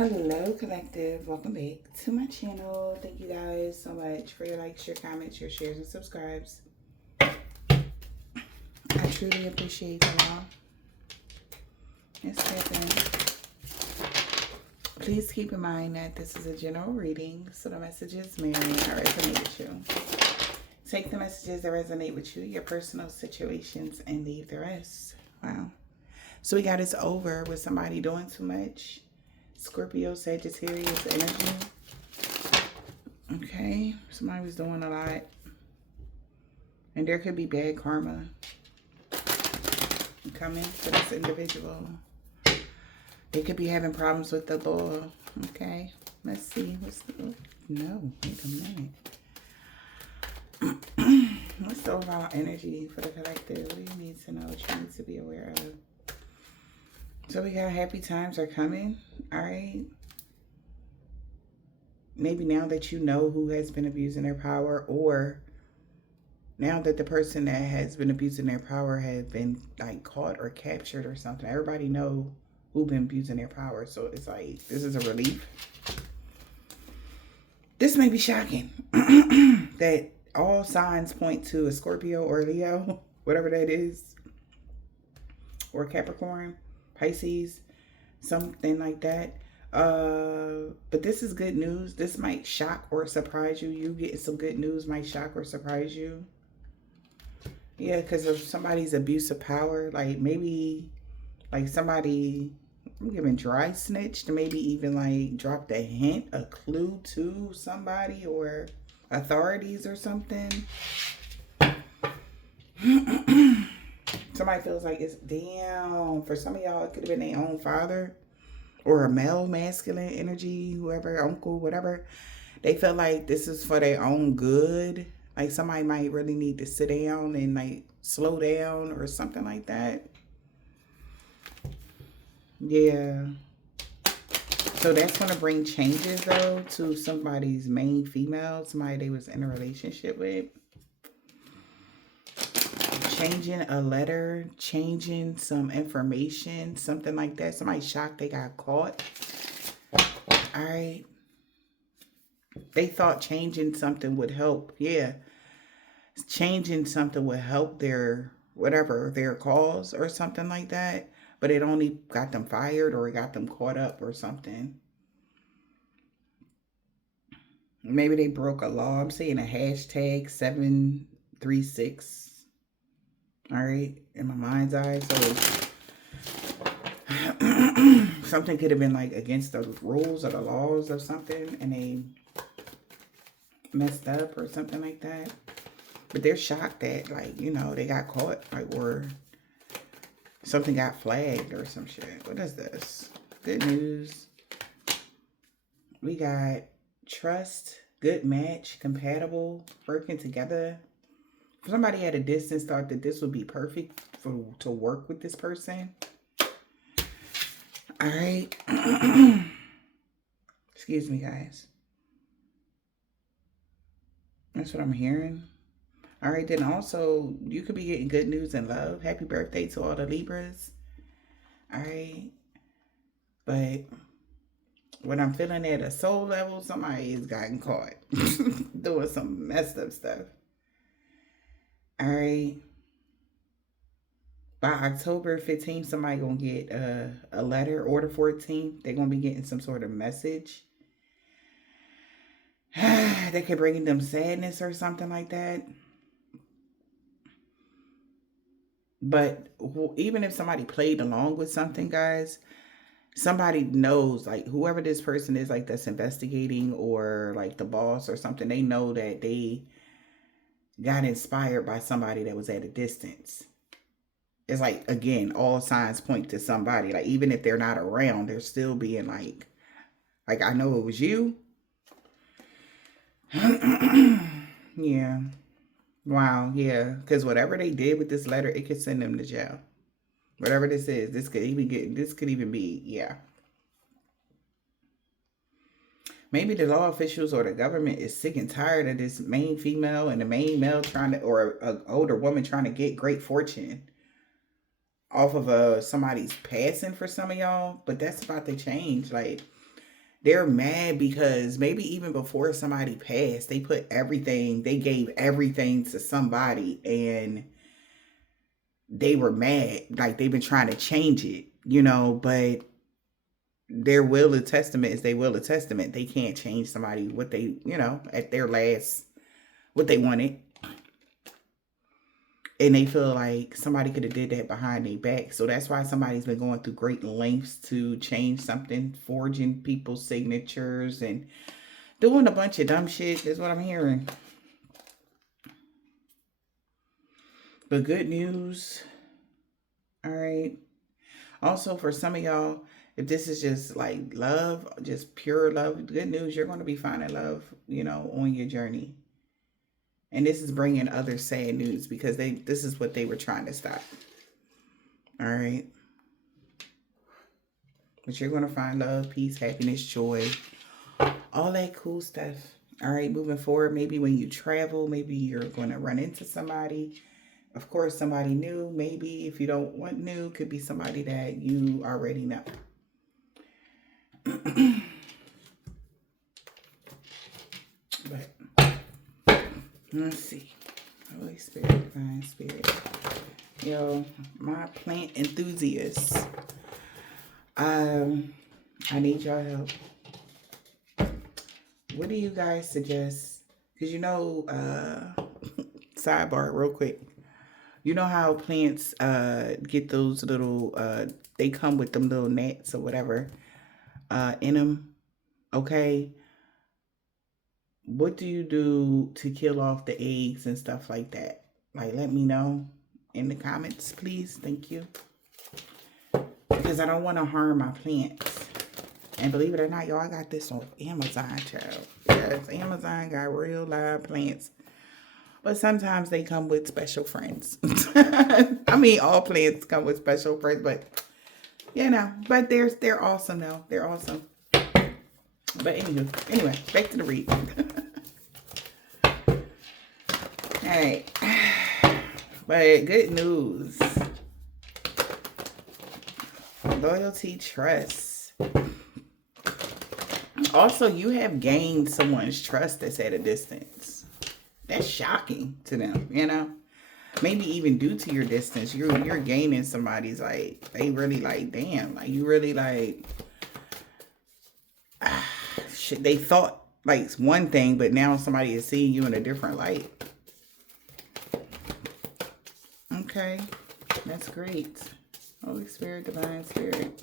Hello, collective. Welcome back to my channel. Thank you guys so much for your likes, your comments, your shares, and subscribes. I truly appreciate them all. It's happening. Please keep in mind that this is a general reading, so the messages may or may not resonate with you. Take the messages that resonate with you, your personal situations, and leave the rest. Wow. So we got it's over with somebody doing too much. Scorpio, Sagittarius energy. Okay, somebody was doing a lot. And there could be bad karma coming for this individual. They could be having problems with the law. Okay, let's see. What's the... No, wait a minute. What's the overall energy for the collective? What do you need to know? What you need to be aware of? So we got happy times are coming. All right. Maybe now that you know who has been abusing their power, or now that the person that has been abusing their power has been like caught or captured or something. Everybody know who been abusing their power. So it's like, this is a relief. This may be shocking that all signs point to a Scorpio or Leo, whatever that is, or Capricorn, Pisces, something like that. But this is good news. This might shock or surprise you. You getting some good news might shock or surprise you. Yeah, because of somebody's abuse of power. Like maybe like somebody, I'm giving dry snitched, maybe even like dropped a hint, a clue to somebody or authorities or something. Somebody feels like it's damn. For some of y'all, it could have been their own father or a male, masculine energy, whoever, uncle, whatever. They feel like this is for their own good. Like somebody might really need to sit down and like slow down or something like that. Yeah. So that's going to bring changes though to somebody's main female, somebody they was in a relationship with. Changing a letter, changing some information, something like that. Somebody shocked they got caught. All right. They thought changing something would help. Yeah. Changing something would help their, whatever, their cause or something like that. But it only got them fired or it got them caught up or something. Maybe they broke a law. I'm seeing a hashtag 736. All right, in my mind's eye. So something could have been like against the rules or the laws of something and they messed up or something like that. But they're shocked that, like, you know, they got caught, like, or something got flagged or some shit. What is this? Good news. We got trust, good match, compatible, working together. Somebody at a distance thought that this would be perfect to work with this person. All right. Excuse me, guys. That's what I'm hearing. All right, then also, you could be getting good news and love. Happy birthday to all the Libras. All right. But when I'm feeling at a soul level, somebody has gotten caught doing some messed up stuff. All right. By October 15th, somebody gonna get a letter, or the 14th. They're gonna be getting some sort of message that could bring them sadness or something like that. But even if somebody played along with something, guys, somebody knows, like whoever this person is, like that's investigating or like the boss or something, they know that they got inspired by somebody that was at a distance. It's like, again, all signs point to somebody. Like even if they're not around, they're still being like I know it was you. Yeah. Wow. Yeah. Because whatever they did with this letter, it could send them to jail. Whatever this is, this could even be, yeah. Maybe the law officials or the government is sick and tired of this main female and the main male trying to, or an older woman trying to get great fortune off of somebody's passing for some of y'all. But that's about to change. Like They're mad because maybe even before somebody passed, they gave everything to somebody, and they were mad. Like they've been trying to change it, but their will of testament is their will of testament. They can't change somebody what they, at their last, what they wanted. And they feel like somebody could have did that behind their back. So that's why somebody's been going through great lengths to change something, forging people's signatures and doing a bunch of dumb shit is what I'm hearing. But good news. All right. Also, for some of y'all, if this is just like love, just pure love, good news, you're going to be finding love, on your journey. And this is bringing other sad news because this is what they were trying to stop. All right. But you're going to find love, peace, happiness, joy, all that cool stuff. All right. Moving forward, maybe when you travel, maybe you're going to run into somebody. Of course, somebody new. Maybe if you don't want new, could be somebody that you already know. But let's see. Holy Spirit, Divine Spirit. Yo, my plant enthusiasts. I need y'all help. What do you guys suggest? Because sidebar real quick. You know how plants get those little, they come with them little gnats or whatever in them, okay? What do you do to kill off the eggs and stuff like that? Like, let me know in the comments, please. Thank you. Because I don't want to harm my plants. And believe it or not, y'all, I got this on Amazon, child. Yes, Amazon got real live plants. But sometimes they come with special friends. I mean, all plants come with special friends, but but they're awesome though. They're awesome. But anyway, back to the read. All right. But good news. Loyalty, trust. Also, you have gained someone's trust that's at a distance. That's shocking to them, Maybe even due to your distance, you're gaining somebody's like, they really like, damn, like you really like, shit, they thought like one thing, but now somebody is seeing you in a different light. Okay, that's great. Holy Spirit, Divine Spirit.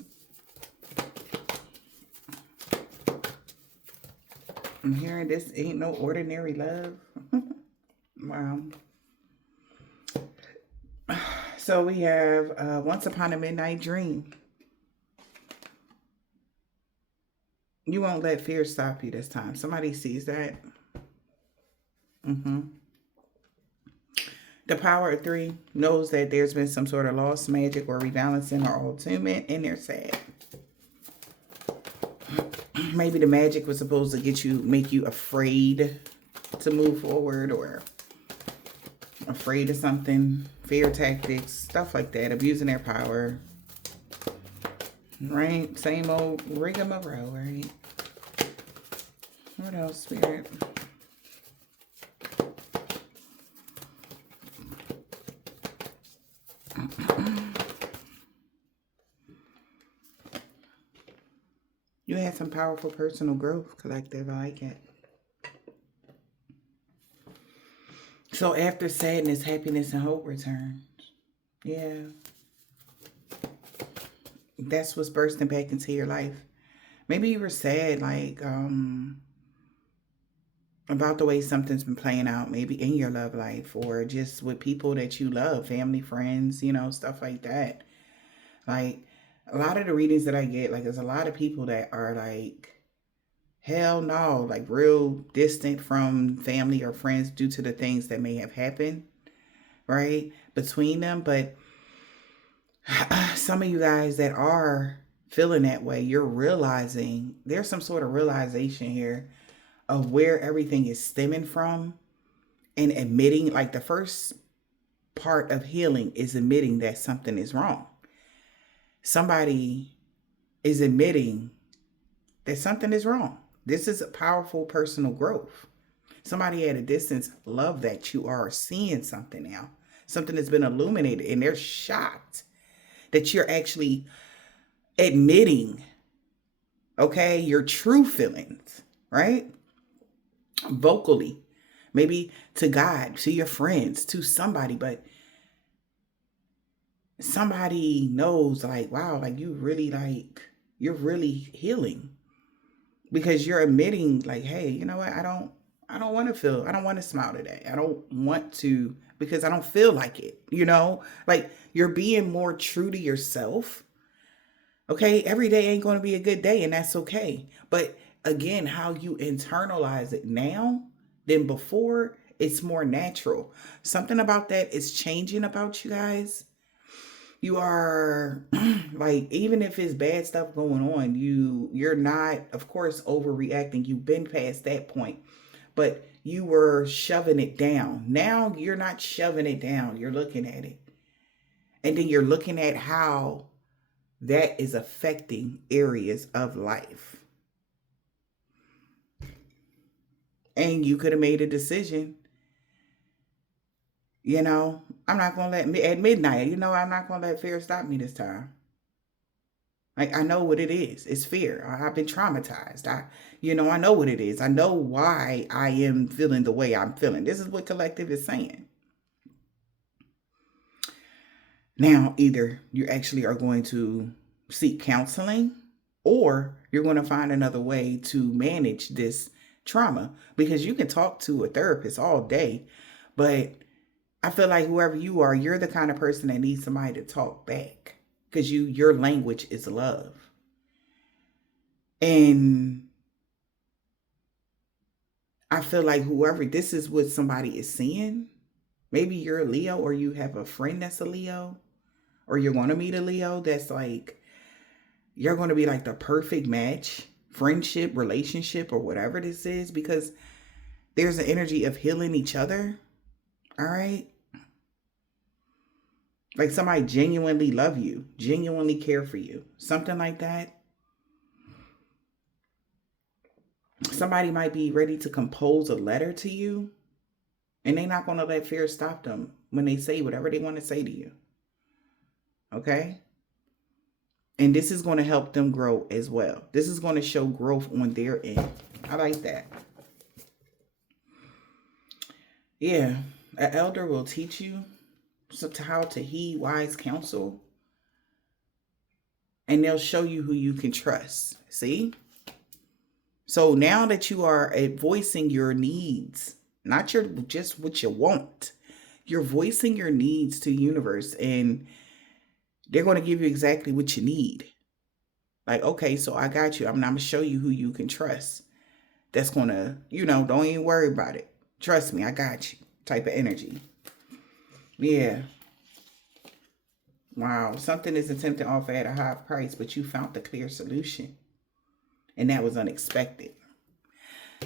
I'm hearing this ain't no ordinary love. Wow. So we have Once Upon a Midnight Dream. You won't let fear stop you this time. Somebody sees that. The Power of 3 knows that there's been some sort of loss, magic, or rebalancing or attunement, and they're sad. Maybe the magic was supposed to make you afraid to move forward or afraid of something. Fear tactics, stuff like that. Abusing their power. Right? Same old rigmarole, right? What else, Spirit? You had some powerful personal growth, collective. I like it. So after sadness, happiness, and hope returns. Yeah. That's what's bursting back into your life. Maybe you were sad, like, about the way something's been playing out, maybe in your love life or just with people that you love, family, friends, stuff like that. Like, a lot of the readings that I get, like, there's a lot of people that are like, hell no, like real distant from family or friends due to the things that may have happened, right, between them. But some of you guys that are feeling that way, you're realizing there's some sort of realization here of where everything is stemming from and admitting, like the first part of healing is admitting that something is wrong. Somebody is admitting that something is wrong. This is a powerful personal growth. Somebody at a distance love that you are seeing something now. Something that's been illuminated, and they're shocked that you're actually admitting, okay, your true feelings, right? Vocally, maybe to God, to your friends, to somebody, but somebody knows, like, wow, like you're really healing, because you're admitting, like, hey, you know what, I don't want to smile today. I don't want to, because I don't feel like it, like you're being more true to yourself. Okay, every day ain't going to be a good day, and that's okay. But again, how you internalize it now than before, it's more natural. Something about that is changing about you guys. You are like, even if it's bad stuff going on, you're not, of course, overreacting. You've been past that point, but you were shoving it down. Now you're not shoving it down. You're looking at it, and then you're looking at how that is affecting areas of life. And you could have made a decision. I'm not going to let me at midnight, I'm not going to let fear stop me this time. Like, I know what it is. It's fear. I've been traumatized. I know what it is. I know why I am feeling the way I'm feeling. This is what collective is saying. Now, either you actually are going to seek counseling, or you're going to find another way to manage this trauma, because you can talk to a therapist all day, but I feel like whoever you are, you're the kind of person that needs somebody to talk back, because your language is love. And I feel like this is what somebody is seeing. Maybe you're a Leo, or you have a friend that's a Leo, or you're going to meet a Leo that's like, you're going to be like the perfect match, friendship, relationship, or whatever this is, because there's an energy of healing each other. All right. Like somebody genuinely love you, genuinely care for you, something like that. Somebody might be ready to compose a letter to you, and they're not going to let fear stop them when they say whatever they want to say to you. Okay? And this is going to help them grow as well. This is going to show growth on their end. I like that. Yeah. An elder will teach you how to heed wise counsel. And they'll show you who you can trust. See? So now that you are voicing your needs, not just what you want, you're voicing your needs to the universe, and they're going to give you exactly what you need. Like, okay, so I got you. I'm going to show you who you can trust. That's going to, don't even worry about it. Trust me, I got you type of energy. Yeah. Wow. Something is attempted to offer at a high price, but you found the clear solution. And that was unexpected.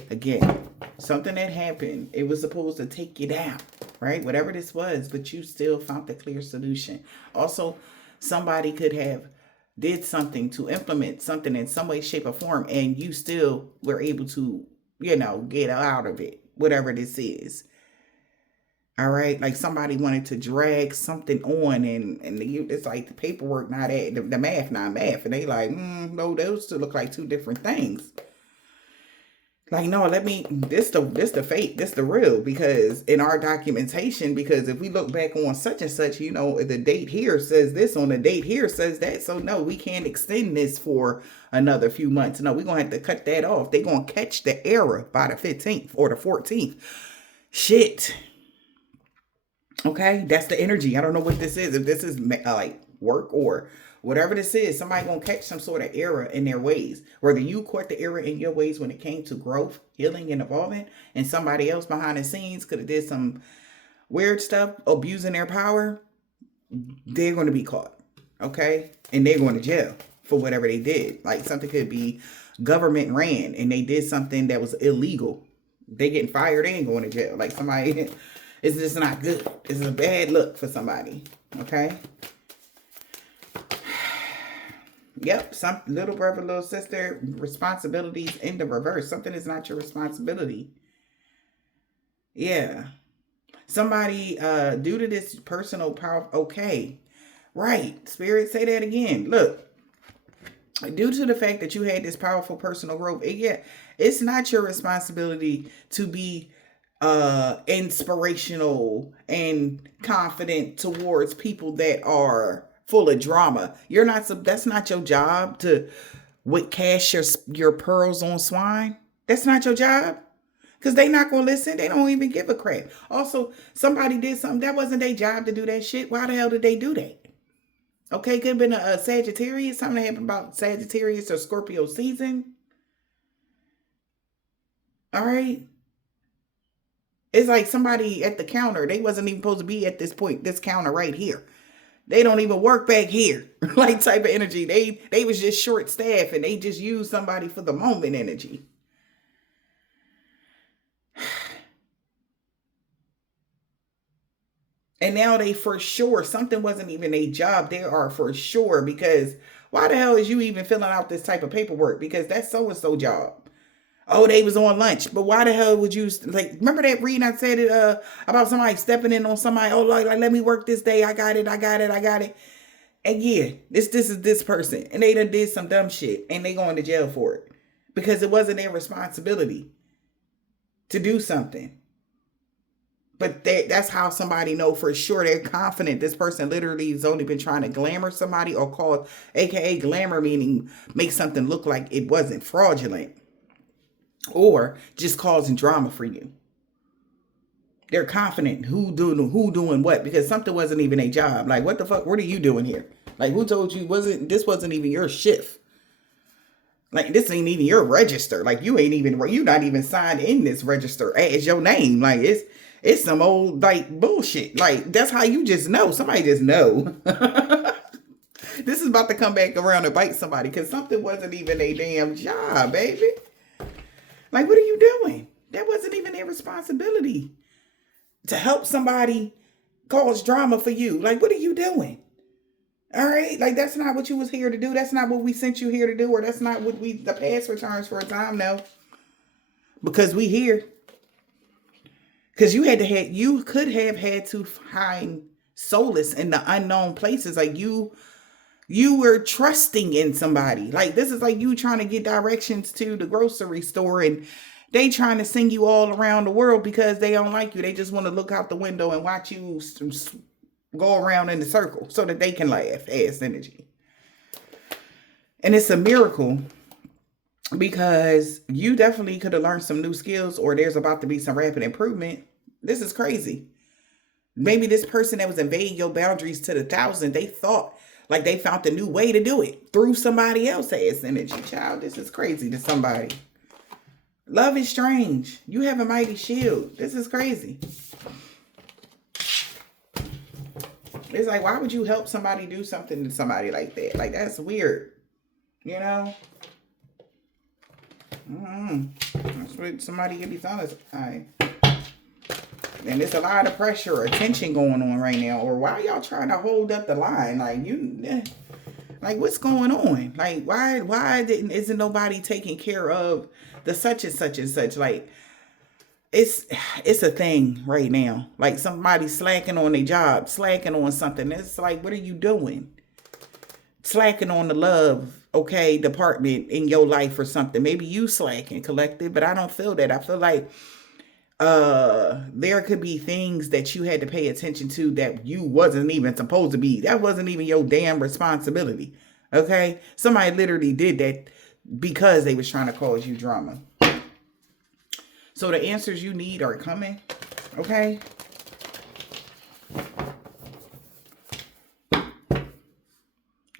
Again, something that happened, it was supposed to take you down, right? Whatever this was, but you still found the clear solution. Also, somebody could have did something to implement something in some way, shape, or form, and you still were able to, get out of it, whatever this is. All right, like somebody wanted to drag something on, and it's like the paperwork not at the math not math, and they like, no, those two look like two different things. Like, no, this the fake, this the real, because in our documentation, because if we look back on such and such, the date here says this, on the date here says that. So no, we can't extend this for another few months. No, we're going to have to cut that off. They're going to catch the error by the 15th or the 14th. Shit. Okay, that's the energy. I don't know what this is. If this is like work or whatever this is, somebody gonna catch some sort of error in their ways. Whether you caught the error in your ways when it came to growth, healing, and evolving, and somebody else behind the scenes could have did some weird stuff, abusing their power, they're going to be caught. Okay, and they're going to jail for whatever they did. Like something could be government ran and they did something that was illegal. They getting fired and going to jail. Like somebody. It's just not good. It's a bad look for somebody. Okay? Yep, some little brother, little sister, responsibilities in the reverse. Something is not your responsibility. Yeah. Somebody, due to this personal power, okay. Right. Spirit, say that again. Look, due to the fact that you had this powerful personal growth, yeah, it's not your responsibility to be inspirational and confident towards people that are full of drama. You're not, that's not your job to cast your pearls on swine. That's not your job. Because they not going to listen. They don't even give a crap. Also, somebody did something. That wasn't their job to do that shit. Why the hell did they do that? Okay, could have been a Sagittarius. Something that happened about Sagittarius or Scorpio season. All right. It's like somebody at the counter. They wasn't even supposed to be at this point, this counter right here. They don't even work back here. Like type of energy. They was just short staff and they just used somebody for the moment energy. And now they for sure, something wasn't even a job. They are for sure, because why the hell is you even filling out this type of paperwork? Because that's so-and-so job. Oh, they was on lunch. But why the hell would you, like, remember that reading I said it about somebody stepping in on somebody? Oh, like let me work this day. I got it. And yeah, this is this person. And they done did some dumb shit and they going to jail for it. Because it wasn't their responsibility to do something. But that's how somebody know for sure they're confident this person literally has only been trying to glamour somebody or cause, aka glamour meaning make something look like it wasn't fraudulent or just causing drama for you. They're confident who doing what, because something wasn't even a job. Like, what the fuck? What are you doing here? Like, who told you this wasn't even your shift? Like, this ain't even your register. Like, you not even signed in this register as your name. Like, it's some old, like, bullshit. Like, that's how you just know. Somebody just know. This is about to come back around and bite somebody because something wasn't even a damn job, baby. Like, what are you doing? That wasn't even their responsibility to help somebody cause drama for you. Like, what are you doing? All right? Like, that's not what you was here to do. That's not what we sent you here to do, or that's not what the past returns for a time now. Because we here. Because you could have had to find solace in the unknown places. Like you were trusting in somebody. Like, this is like you trying to get directions to the grocery store and they trying to send you all around the world because they don't like you. They just want to look out the window and watch you go around in the circle so that they can laugh. Ass energy. And it's a miracle because you definitely could have learned some new skills, or there's about to be some rapid improvement. This is crazy. Maybe this person that was invading your boundaries to the 1,000, they thought like they found a new way to do it through somebody else's energy. Child, this is crazy to somebody. Love is strange. You have a mighty shield. This is crazy. It's like, why would you help somebody do something to somebody like that? Like, that's weird. You know? That's what somebody can be telling us. All right. And there's a lot of pressure or tension going on right now. Or why y'all trying to hold up the line? Like what's going on? Like, why isn't nobody taking care of the such and such and such? Like, it's a thing right now. Like, somebody slacking on their job, slacking on something. It's like, what are you doing? Slacking on the love, okay, department in your life or something. Maybe you slacking, collective, but I don't feel that. I feel like there could be things that you had to pay attention to that you wasn't even supposed to be. That wasn't even your damn responsibility. Okay? Somebody literally did that because they was trying to cause you drama. So the answers you need are coming. Okay?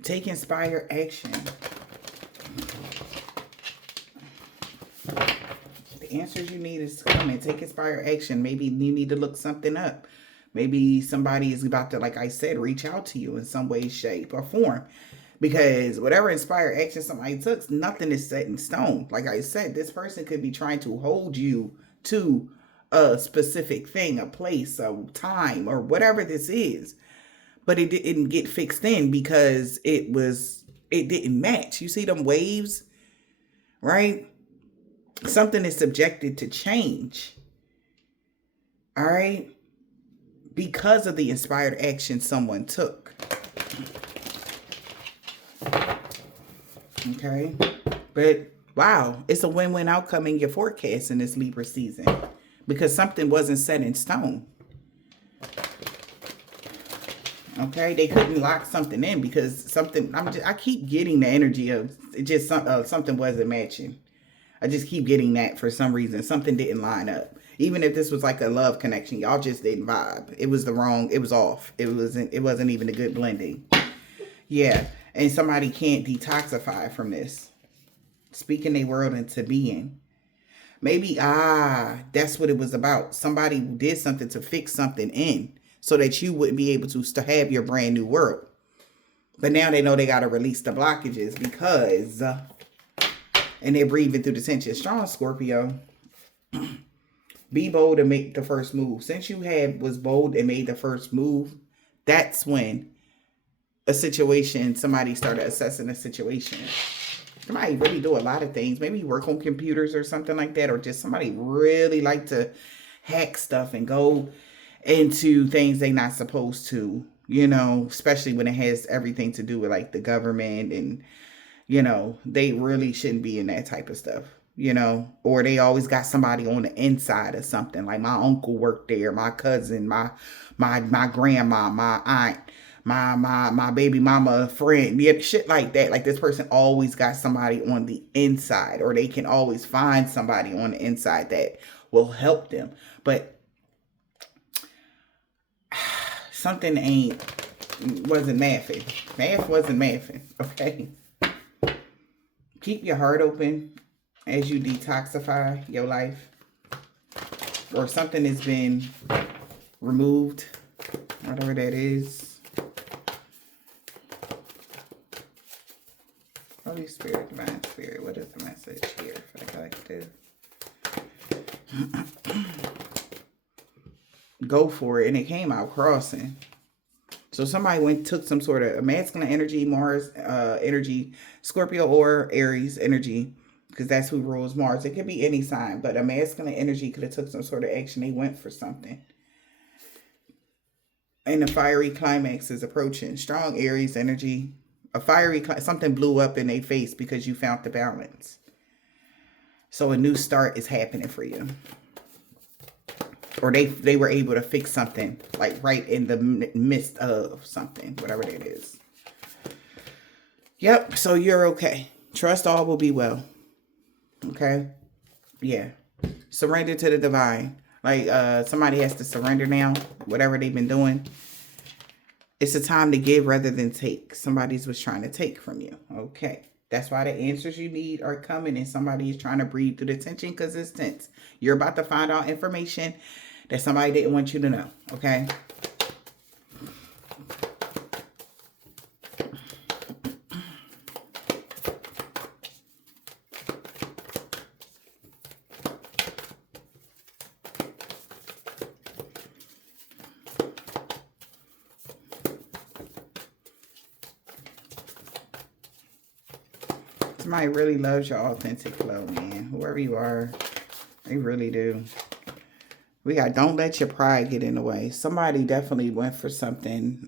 Take inspired action. The answers you need is coming. Take inspired action. Maybe you need to look something up. Maybe somebody is about to, like I said, reach out to you in some way, shape, or form. Because whatever inspired action somebody took, nothing is set in stone. Like I said, this person could be trying to hold you to a specific thing, a place, a time, or whatever this is. But it didn't get fixed in because it it didn't match. You see them waves, right? Something is subjected to change. All right? Because of the inspired action someone took. Okay? But wow, it's a win-win outcome in your forecast in this Libra season because something wasn't set in stone. Okay, they couldn't lock something in because something. I keep getting the energy of it just something wasn't matching. I just keep getting that for some reason. Something didn't line up. Even if this was like a love connection, y'all just didn't vibe. It was the wrong. It was off. It wasn't even a good blending. Yeah, and somebody can't detoxify from this. Speaking their world into being. Maybe that's what it was about. Somebody did something to fix something in, so that you wouldn't be able to have your brand new world. But now they know they got to release the blockages because, and they're breathing through the tension. Strong Scorpio, be bold and make the first move. Since you was bold and made the first move, that's when somebody started assessing a situation. Somebody really do a lot of things. Maybe work on computers or something like that, or just somebody really like to hack stuff and go into things they're not supposed to, especially when it has everything to do with like the government and, they really shouldn't be in that type of stuff, or they always got somebody on the inside of something. Like my uncle worked there, my cousin, my grandma, my aunt, my baby mama friend, shit like that. Like this person always got somebody on the inside, or they can always find somebody on the inside that will help them. But something wasn't mathing. Math wasn't mathing, okay? Keep your heart open as you detoxify your life. Or something has been removed, whatever that is. Holy Spirit, Divine Spirit, what is the message here for the collective? Go for it. And it came out crossing. So somebody took some sort of masculine energy, Mars energy, Scorpio or Aries energy, because that's who rules Mars. It could be any sign, but a masculine energy could have took some sort of action. They went for something. And the fiery climax is approaching. Strong Aries energy. Something blew up in their face because you found the balance. So a new start is happening for you. Or they were able to fix something, like right in the midst of something, whatever that is. Yep, so you're okay. Trust all will be well. Okay? Yeah. Surrender to the divine. Like somebody has to surrender now, whatever they've been doing. It's a time to give rather than take. Somebody's was trying to take from you. Okay. That's why the answers you need are coming, and somebody is trying to breathe through the tension because it's tense. You're about to find out information that somebody didn't want you to know, okay? Somebody really loves your authentic flow, man. Whoever you are, they really do. We got don't let your pride get in the way. Somebody definitely went for something.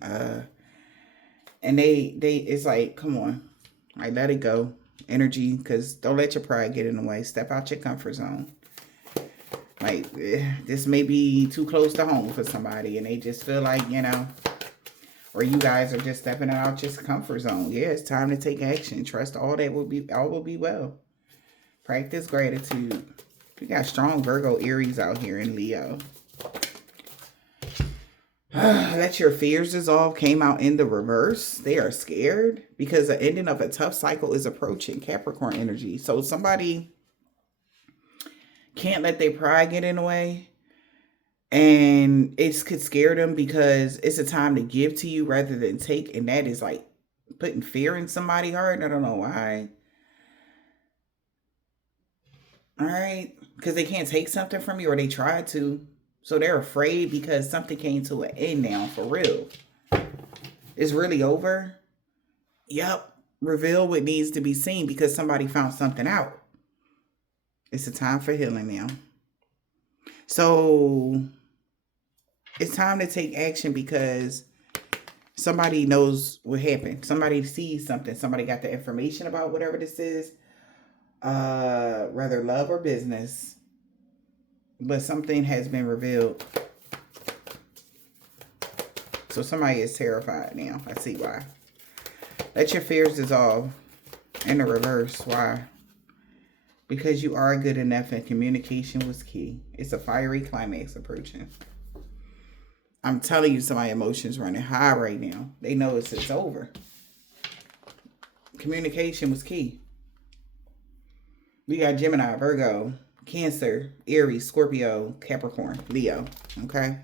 And they it's like, come on. Like, let it go. Energy, because don't let your pride get in the way. Step out your comfort zone. Like, this may be too close to home for somebody, and they just feel like, or you guys are just stepping out your comfort zone. Yeah, it's time to take action. Trust all will be well. Practice gratitude. We got strong Virgo Aries out here in Leo. Let your fears dissolve came out in the reverse. They are scared because the ending of a tough cycle is approaching. Capricorn energy. So somebody can't let their pride get in the way. And it could scare them because it's a time to give to you rather than take. And that is like putting fear in somebody's heart. I don't know why. All right. Because they can't take something from you, or they tried to. So they're afraid because something came to an end now, for real. It's really over. Yep. reveal what needs to be seen because somebody found something out. It's a time for healing now. So it's time to take action because somebody knows what happened. Somebody sees something. Somebody got the information about whatever this is, whether love or business. But something has been revealed. So somebody is terrified now. I see why. Let your fears dissolve. In the reverse. Why? Because you are good enough and communication was key. It's a fiery climax approaching. I'm telling you, somebody's emotions running high right now. They know it's over. Communication was key. We got Gemini, Virgo, Cancer, Aries, Scorpio, Capricorn, Leo. Okay?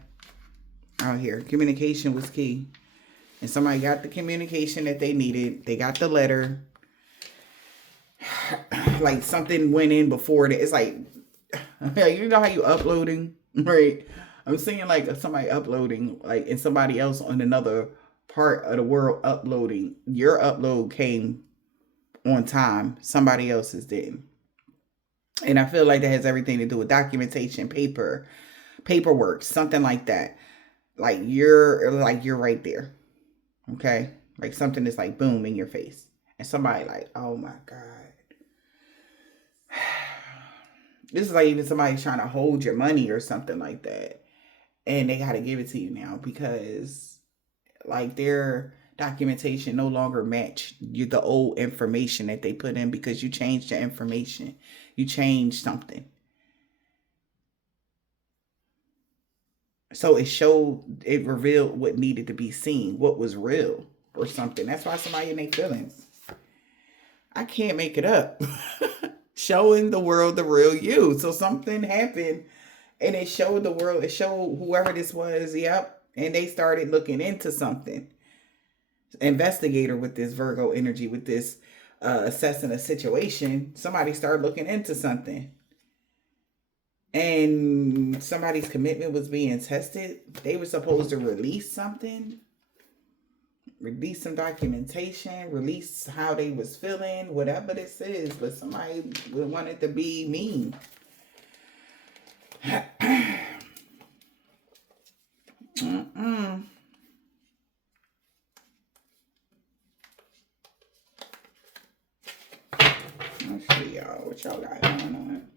Out here. Communication was key. And somebody got the communication that they needed. They got the letter. Like something went in before it. It's like, you know how you uploading, right? I'm seeing like somebody uploading, like, and somebody else on another part of the world uploading. Your upload came on time. Somebody else's didn't. And I feel like that has everything to do with documentation, paperwork, something like that. Like you're right there. Okay? Like something is like boom in your face. And somebody like, oh my God. This is like even somebody trying to hold your money or something like that. And they got to give it to you now because like their documentation no longer match the old information that they put in because you changed your information. You changed something. So it revealed what needed to be seen, what was real or something. That's why somebody in their feelings. I can't make it up. Showing the world the real you. So something happened and it showed the world, it showed whoever this was, yep. And they started looking into something. Investigator with this Virgo energy, with this assessing a situation, somebody started looking into something. And somebody's commitment was being tested. They were supposed to release something. Release some documentation, release how they was feeling, whatever this is, but somebody wanted to be mean. Let's see y'all, what y'all got going on.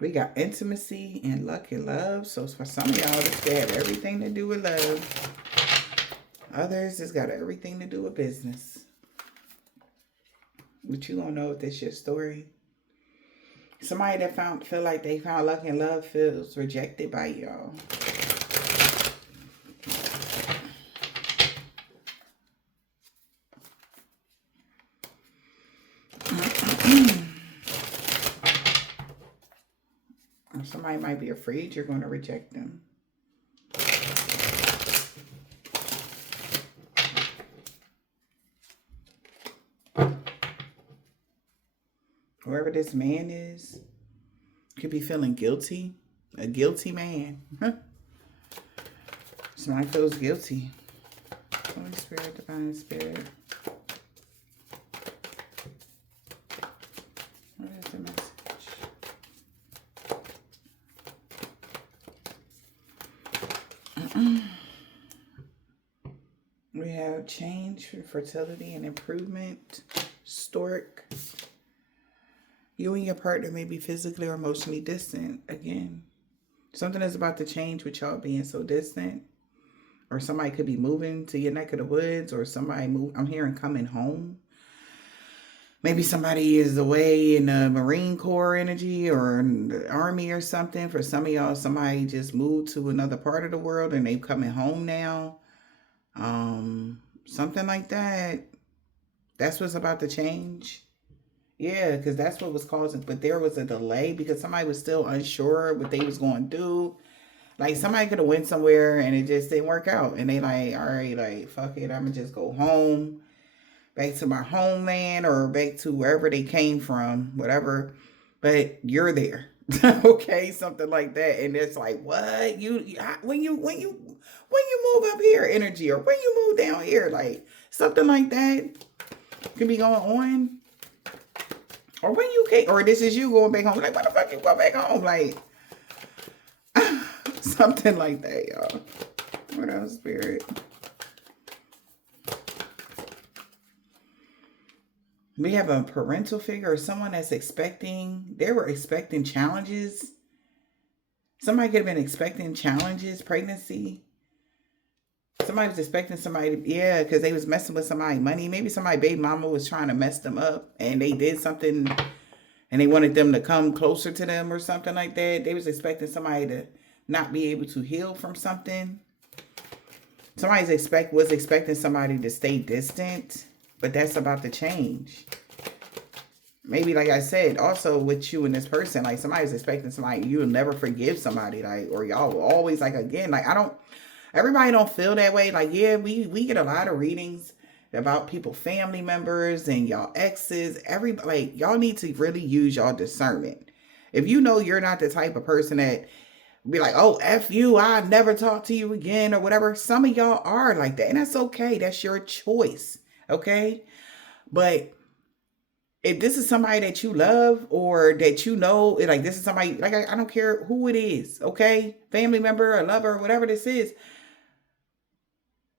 We got intimacy and luck and love. So for some of y'all, this could have everything to do with love. Others, it's got everything to do with business. But you gonna know if this your story. Somebody that feel like they found luck and love feels rejected by y'all. Somebody might be afraid you're going to reject them. Whoever this man is could be feeling guilty. A guilty man. Somebody feels guilty. Holy Spirit, Divine Spirit. What is the message? We have change, fertility, and improvement. Stork. You and your partner may be physically or emotionally distant. Again, something is about to change with y'all being so distant. Or somebody could be moving to your neck of the woods. Or somebody I'm hearing coming home. Maybe somebody is away in the Marine Corps energy or in the Army or something. For some of y'all, somebody just moved to another part of the world and they coming home now. Something like that. That's what's about to change. Yeah, because that's what was causing. But there was a delay because somebody was still unsure what they was going to do. Like somebody could have went somewhere and it just didn't work out. And they like, all right, like, fuck it. I'm going to just go home. Back to my homeland or back to wherever they came from, whatever. But you're there. Okay, something like that. And it's like, what? When you move up here, energy, or when you move down here, like something like that could be going on. Or when you can't, or this is you going back home. Like, what the fuck you go back home? Like, something like that, y'all. What else, Spirit? We have a parental figure or someone that's expecting, they were expecting challenges. Somebody could have been expecting challenges, pregnancy. Somebody was expecting somebody, yeah, because they was messing with somebody's money. Maybe somebody baby mama was trying to mess them up and they did something and they wanted them to come closer to them or something like that. They was expecting somebody to not be able to heal from something. Somebody was expecting somebody to stay distant, but that's about to change. Maybe, like I said, also with you and this person, like somebody's expecting somebody, you'll never forgive somebody, like, or y'all will always, like, again, like, everybody don't feel that way. Like, yeah, we get a lot of readings about people, family members and y'all exes. Like, y'all need to really use y'all discernment. If you know you're not the type of person that be like, oh, F you, I'll never talk to you again or whatever. Some of y'all are like that. And that's okay. That's your choice. Okay. But if this is somebody that you love or that you know, like this is somebody, like I don't care who it is. Okay. Family member or lover, whatever this is.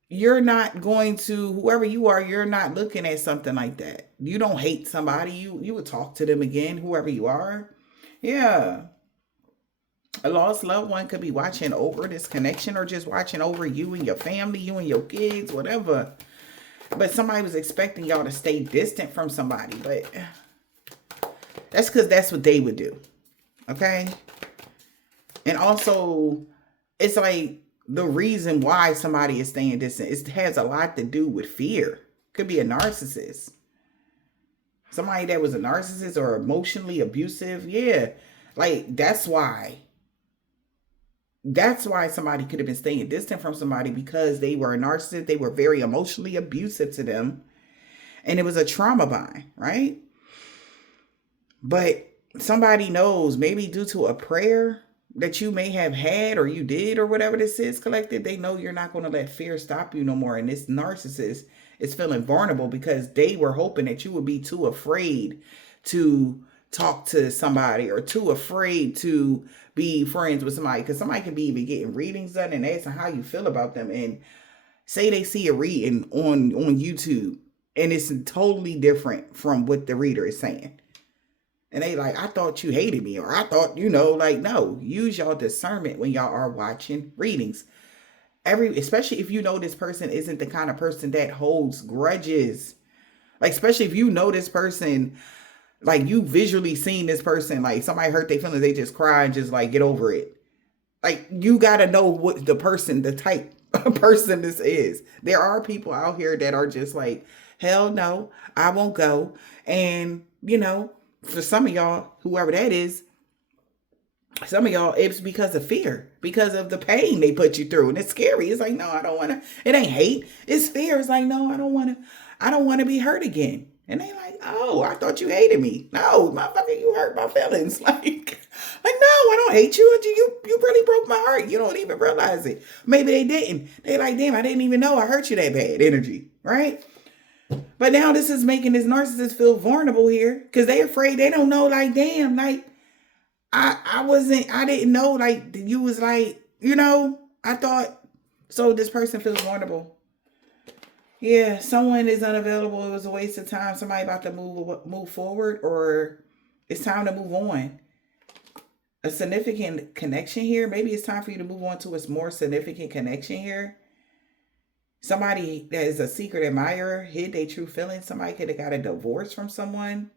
You're not going to, whoever you are, you're not looking at something like that. You don't hate somebody. You would talk to them again, whoever you are. Yeah. A lost loved one could be watching over this connection or just watching over you and your family, you and your kids, whatever. But somebody was expecting y'all to stay distant from somebody. But that's because that's what they would do. Okay? And also, it's like the reason why somebody is staying distant, it has a lot to do with fear. Could be a narcissist. Somebody that was a narcissist or emotionally abusive. Yeah. Like, that's why somebody could have been staying distant from somebody, because they were a narcissist. They were very emotionally abusive to them. And it was a trauma bond, right? But somebody knows, maybe due to a prayer that you may have had or you did or whatever this is, collected, they know you're not going to let fear stop you no more. And this narcissist is feeling vulnerable because they were hoping that you would be too afraid to talk to somebody or too afraid to be friends with somebody, because somebody can be even getting readings done and asking how you feel about them, and say they see a reading on YouTube and it's totally different from what the reader is saying, and they like, I thought you hated me, or I thought, like, no, use y'all discernment when y'all are watching readings. Especially if you know this person isn't the kind of person that holds grudges, like, especially if you know this person, like, you visually seen this person, like somebody hurt their feelings, they just cry and just like get over it. Like, you got to know what the type of person this is. There are people out here that are just like, hell no, I won't go. And, for some of y'all, whoever that is, some of y'all, it's because of fear, because of the pain they put you through. And it's scary. It's like, no, I don't want to. It ain't hate. It's fear. It's like, no, I don't want to be hurt again. And they like, oh, I thought you hated me. No, motherfucker, you hurt my feelings. Like, no, I don't hate you. You really broke my heart. You don't even realize it. Maybe they didn't. They like, damn, I didn't even know I hurt you that bad. Energy, right? But now this is making this narcissist feel vulnerable here, because they afraid. They don't know, like, damn, like, I didn't know, like, you was like, I thought. So this person feels vulnerable. Yeah, someone is unavailable. It was a waste of time. Somebody about to move forward, or it's time to move on. A significant connection here. Maybe it's time for you to move on to a more significant connection here. Somebody that is a secret admirer hid their true feelings. Somebody could have got a divorce from someone,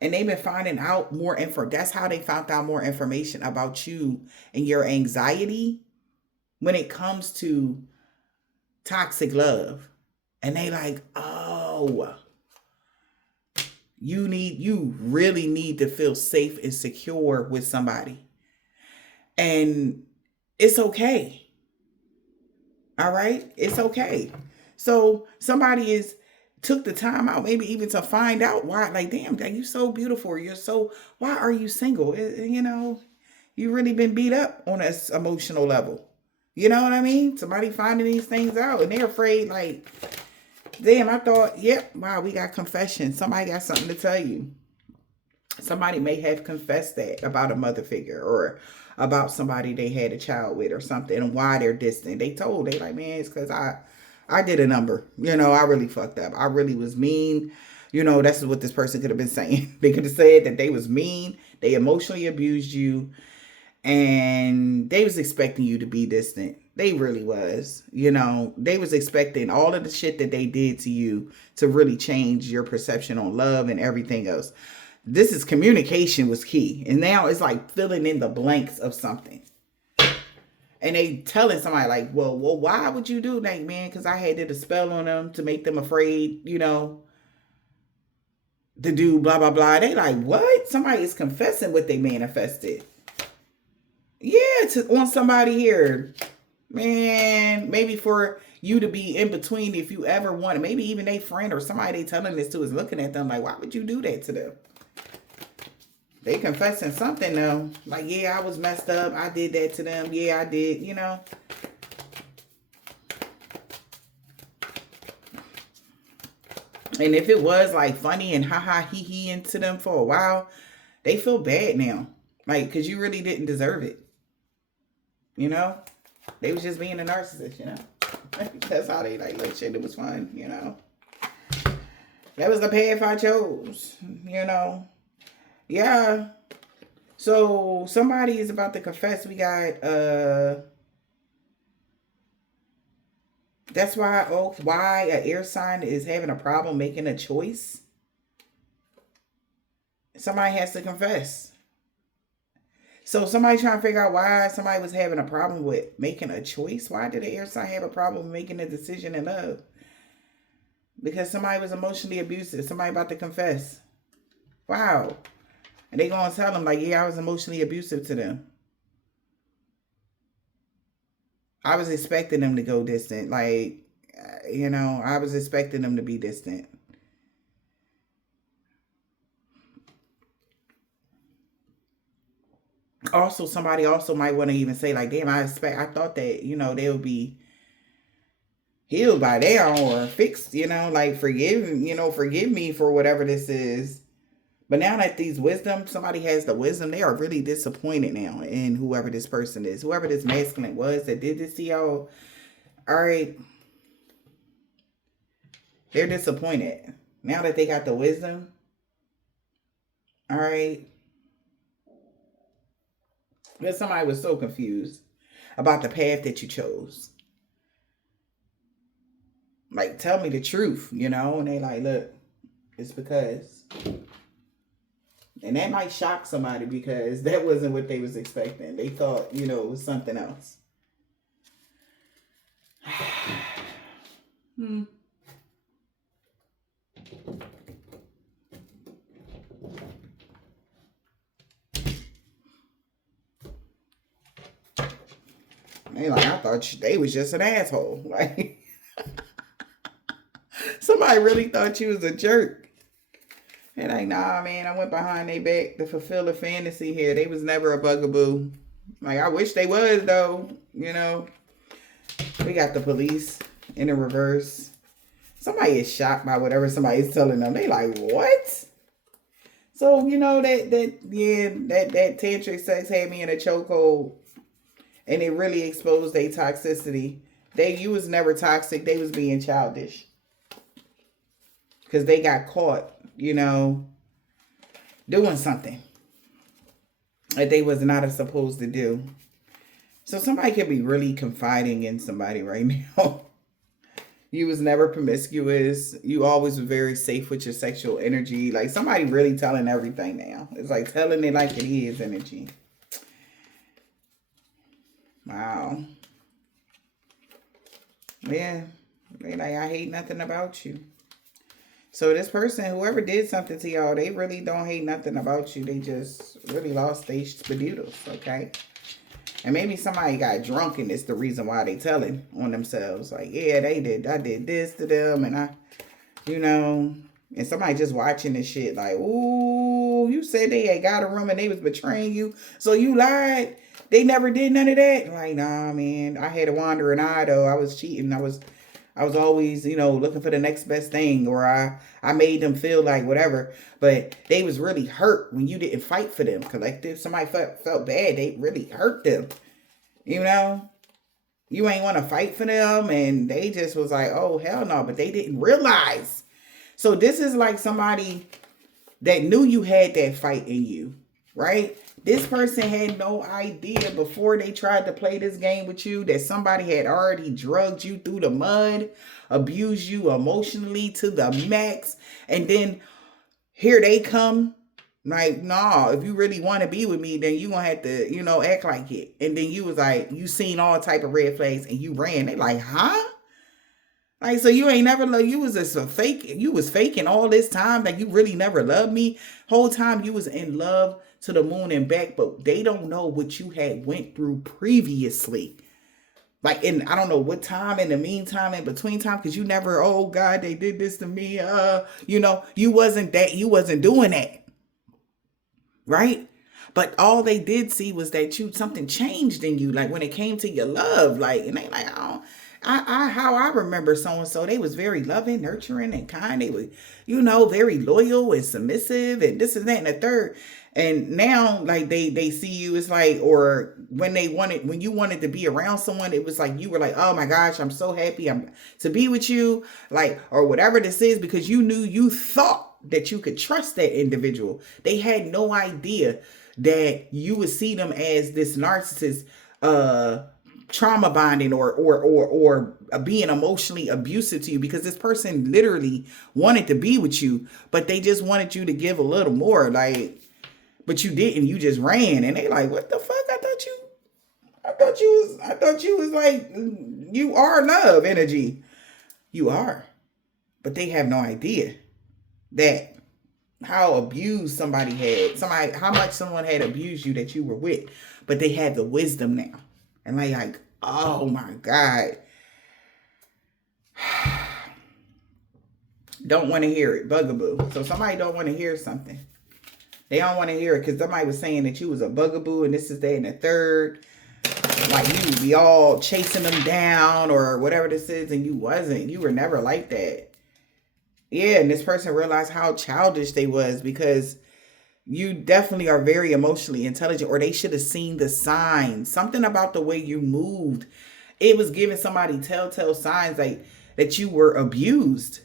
and they've been finding out more info. That's how they found out more information about you and your anxiety when it comes to toxic love. And they like, oh, you really need to feel safe and secure with somebody. And it's okay. All right? It's okay. So somebody is took the time out, maybe even to find out why. Like, damn, like, you so beautiful. Why are you single? You really been beat up on an emotional level. You know what I mean? Somebody finding these things out and they're afraid, like, damn, I thought, yep, wow, we got confession. Somebody got something to tell you. Somebody may have confessed that about a mother figure or about somebody they had a child with or something, and why they're distant. They like, man, it's because I did a number. I really fucked up. I really was mean. That's what this person could have been saying. They could have said that they was mean. They emotionally abused you. And they was expecting you to be distant. They really was. They was expecting all of the shit that they did to you to really change your perception on love and everything else. This is communication was key. And now it's like filling in the blanks of something. And they telling somebody like, well, why would you do that, man? Because I had did a spell on them to make them afraid, to do blah, blah, blah. They like, what? Somebody is confessing what they manifested. Yeah, on somebody here. Man, maybe for you to be in between if you ever want. Maybe even a friend or somebody they telling this to is looking at them like, why would you do that to them? They confessing something though. Like, yeah, I was messed up. I did that to them. Yeah, I did, And if it was like funny and ha he he into them for a while, they feel bad now. Like, because you really didn't deserve it. They was just being a narcissist, That's how they like, look, shit, it was fun, That was the path I chose, Yeah. So somebody is about to confess. We got that's why an air sign is having a problem making a choice. Somebody has to confess. So somebody trying to figure out why somebody was having a problem with making a choice. Why did the air sign have a problem with making a decision in love? Because somebody was emotionally abusive. Somebody about to confess. Wow. And they gonna tell them like, yeah, I was emotionally abusive to them. I was expecting them to go distant. Like, I was expecting them to be distant. Also, somebody also might want to even say like, damn, I thought that, they would be healed by now or fixed, like forgive me for whatever this is. But now that somebody has the wisdom, they are really disappointed now in whoever this person is, whoever this masculine was that did this to y'all. All right. They're disappointed now that they got the wisdom. All right. Because somebody was so confused about the path that you chose. Like, tell me the truth, and they like, look, it's because. And that might shock somebody because that wasn't what they was expecting. They thought, it was something else. Man, like, I thought they was just an asshole. Like, somebody really thought you was a jerk. And like, nah, man, I went behind their back to fulfill a fantasy here. They was never a bugaboo. Like, I wish they was, though. We got the police in the reverse. Somebody is shocked by whatever somebody's telling them. They like, what? So, that tantric sex had me in a chokehold. And it really exposed their toxicity. You was never toxic. They was being childish. Because they got caught, doing something that they was not supposed to do. So somebody could be really confiding in somebody right now. You was never promiscuous. You always were very safe with your sexual energy. Like, somebody really telling everything now. It's like telling it like it is energy. Wow. Yeah. They like, I hate nothing about you. So this person, whoever did something to y'all, they really don't hate nothing about you. They just really lost their spadoodles, okay? And maybe somebody got drunk and it's the reason why they telling on themselves. Like, yeah, I did this to them and you know, and somebody just watching this shit like, ooh, you said they had got a room and they was betraying you, so you lied. They never did none of that. Like, nah, man, I had a wandering eye though. I was cheating. I was always, looking for the next best thing, or I made them feel like whatever. But they was really hurt when you didn't fight for them. Collective, somebody felt bad. They really hurt them. You ain't want to fight for them, and they just was like, oh hell no. But they didn't realize. So this is like somebody that knew you had that fight in you, right? This person had no idea before they tried to play this game with you that somebody had already drugged you through the mud, abused you emotionally to the max, and then here they come like, nah, if you really want to be with me, then you gonna have to, act like it. And then you was like, you seen all type of red flags and you ran. They like, huh? Like, so you ain't never loved, you was just a fake, you was faking all this time, like you really never loved me. Whole time you was in love to the moon and back, but they don't know what you had went through previously. Like I don't know what time in the meantime, in between time, because you never, oh God, they did this to me. You wasn't doing that. Right? But all they did see was that something changed in you. Like when it came to your love, like, and they like, oh, how I remember so-and-so, they was very loving, nurturing, and kind. They were, very loyal and submissive and this and that and the third. And now like they see you, it's like, or when you wanted to be around someone, it was like, you were like, oh my gosh, I'm so happy to be with you, like, or whatever this is, because you thought that you could trust that individual. They had no idea that you would see them as this narcissist, trauma bonding or being emotionally abusive to you, because this person literally wanted to be with you, but they just wanted you to give a little more, like, but you didn't. You just ran, and they like, what the fuck? I thought you was like, you are love energy. You are, but they have no idea that how abused how much someone had abused you that you were with, but they have the wisdom now. And like, oh my God. Don't want to hear it. Bugaboo. So somebody don't want to hear something. They don't want to hear it because somebody was saying that you was a bugaboo and this is that and the third. Like you would be all chasing them down or whatever this is, and you wasn't. You were never like that. Yeah, and this person realized how childish they was, because you definitely are very emotionally intelligent, or they should have seen the signs. Something about the way you moved, it was giving somebody telltale signs like that you were abused.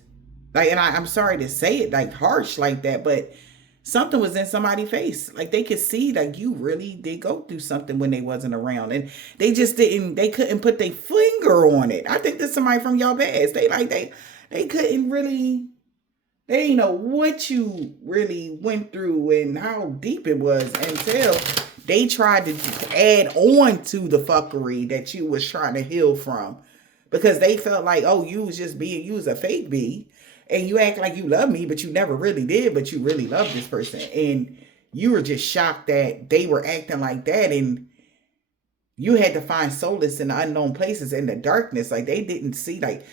Like, and I'm sorry to say it like harsh like that, but something was in somebody's face. Like they could see like you really did go through something when they wasn't around, and they just they couldn't put their finger on it. I think there's somebody from y'all past. They couldn't really. They didn't know what you really went through and how deep it was until they tried to add on to the fuckery that you was trying to heal from. Because they felt like, oh, you was a fake bee. And you act like you love me, but you never really did, but you really love this person. And you were just shocked that they were acting like that. And you had to find solace in the unknown places, in the darkness. Like they didn't see, like,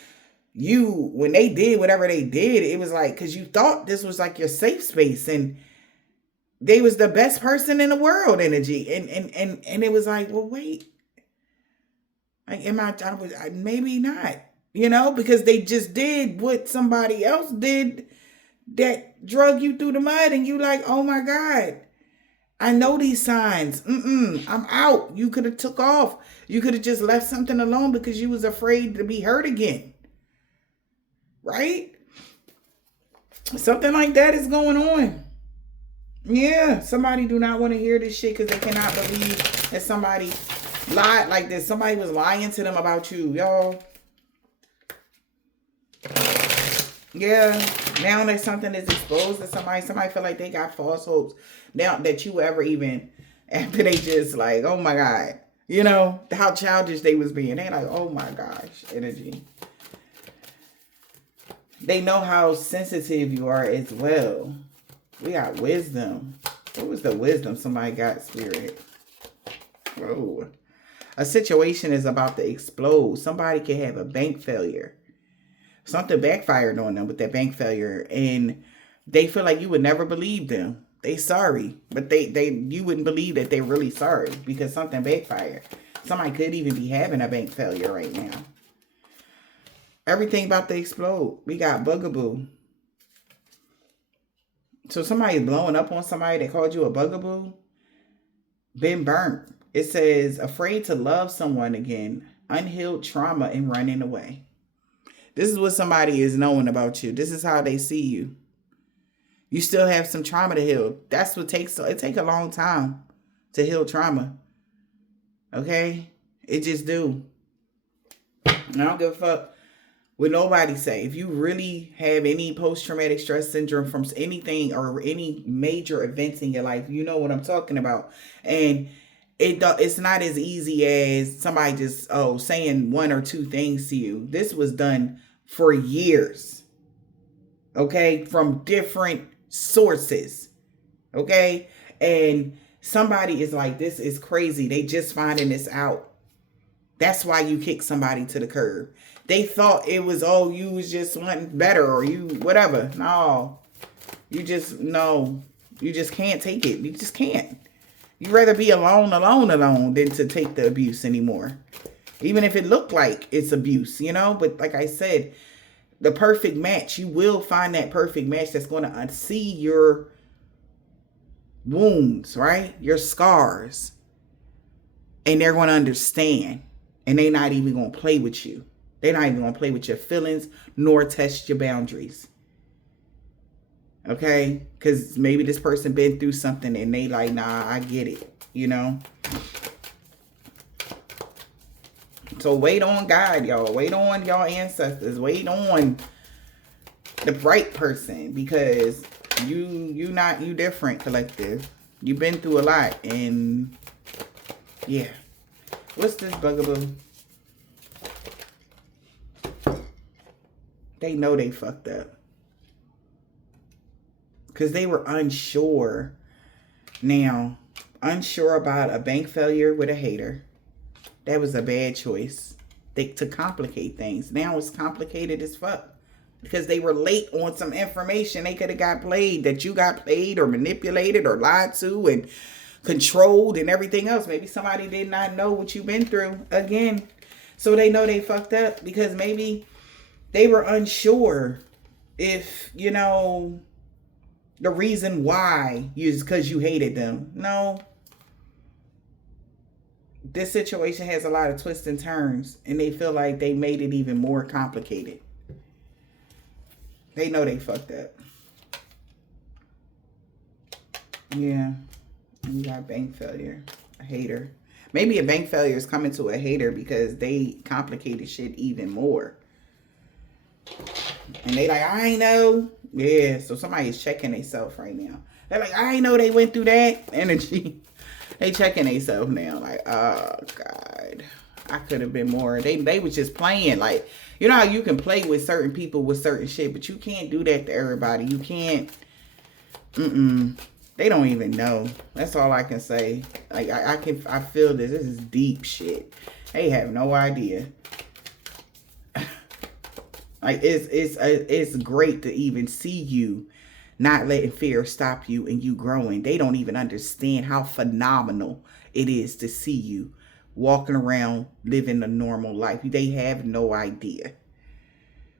when they did whatever they did, it was like, because you thought this was like your safe space, and they was the best person in the world energy. And it was like, well, wait, like, maybe not, because they just did what somebody else did that drug you through the mud, and you like, oh my God, I know these signs. I'm out. You could have took off. You could have just left something alone because you was afraid to be hurt again. Right? Something like that is going on. Yeah, somebody do not want to hear this shit because they cannot believe that somebody lied like this. Somebody was lying to them about you, y'all. Yeah, now that something is exposed to somebody feel like they got false hopes. Now that you ever even, after they just like, oh my God, how childish they was being. They like, oh my gosh, energy. They know how sensitive you are as well. We got wisdom. What was the wisdom somebody got, Spirit? Oh. A situation is about to explode. Somebody can have a bank failure. Something backfired on them with that bank failure, and they feel like you would never believe them. They sorry, but you wouldn't believe that they're really sorry because something backfired. Somebody could even be having a bank failure right now. Everything about to explode. We got bugaboo. So somebody's blowing up on somebody that called you a bugaboo. Been burnt. It says afraid to love someone again. Unhealed trauma and running away. This is what somebody is knowing about you. This is how they see you. You still have some trauma to heal. That's what takes a long time to heal trauma. Okay? It just do. I don't give a fuck what nobody say. If you really have any post-traumatic stress syndrome from anything or any major events in your life, you know what I'm talking about. And it's not as easy as somebody just saying one or two things to you. This was done for years. Okay? From different sources. Okay? And somebody is like, this is crazy. They just finding this out. That's why you kick somebody to the curb. They thought it was, you was just wanting better or you whatever. No. You just can't take it. You just can't. You'd rather be alone than to take the abuse anymore. Even if it looked like it's abuse, But like I said, the perfect match, you will find that perfect match that's going to see your wounds, right? Your scars. And they're going to understand. And they're not even going to play with you. They're not even going to play with your feelings nor test your boundaries. Okay? Because maybe this person been through something and they like, nah, I get it. So wait on God, y'all. Wait on y'all ancestors. Wait on the right person because you different, collective. You've been through a lot and yeah. What's this bugaboo? They know they fucked up. Because they were unsure. Now, unsure about a bank failure with a hater. That was a bad choice. To complicate things. Now it's complicated as fuck. Because they were late on some information. They could have got played. That you got played or manipulated or lied to and controlled and everything else. Maybe somebody did not know what you've been through again. So they know they fucked up because maybe they were unsure if, the reason why is because you hated them. No. This situation has a lot of twists and turns and they feel like they made it even more complicated. They know they fucked up. Yeah. You got bank failure, a hater. Maybe a bank failure is coming to a hater because they complicated shit even more. And they like, I ain't know. Yeah, so somebody's checking themselves right now. They're like, I ain't know they went through that energy. They checking themselves now. Like, oh, God. I could have been more. They was just playing. Like, you know how you can play with certain people with certain shit, but you can't do that to everybody. You can't. They don't even know. That's all I can say. Like I feel this. This is deep shit. They have no idea. Like it's great to even see you not letting fear stop you and you growing. They don't even understand how phenomenal it is to see you walking around living a normal life. They have no idea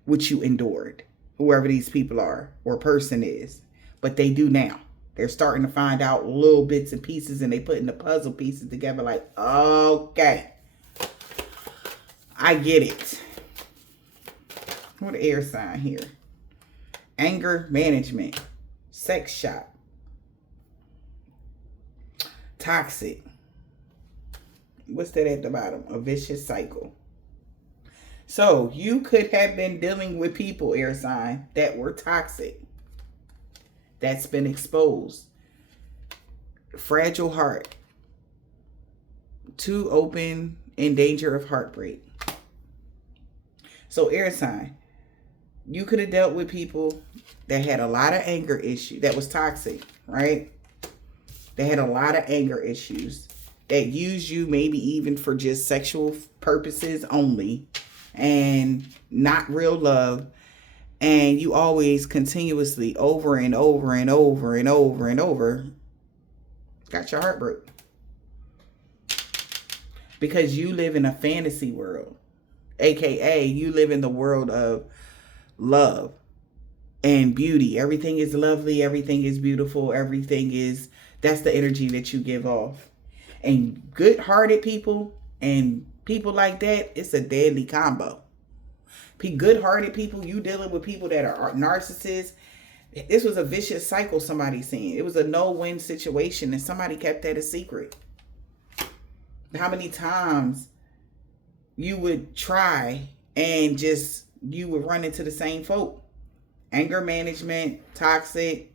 what you endured, whoever these people are or person is, but they do now. They're starting to find out little bits and pieces and they putting the puzzle pieces together like, okay, I get it. What air sign here? Anger management. Sex shop. Toxic. What's that at the bottom? A vicious cycle. So you could have been dealing with people, air sign, that were toxic. That's been exposed. Fragile heart. Too open, in danger of heartbreak. So air sign, you could have dealt with people that had a lot of anger issues, that was toxic, right? They had a lot of anger issues that used you maybe even for just sexual purposes only. and not real love. And you always continuously over and over and over and over and over got your heart broke. Because you live in a fantasy world. AKA, you live in the world of love and beauty. Everything is lovely. Everything is beautiful. That's the energy that you give off. And good-hearted people and people like that, it's a deadly combo. Good-hearted people, you dealing with people that are narcissists. This was a vicious cycle somebody's saying. It was a no-win situation, and somebody kept that a secret. How many times you would try and you would run into the same folk. Anger management, toxic,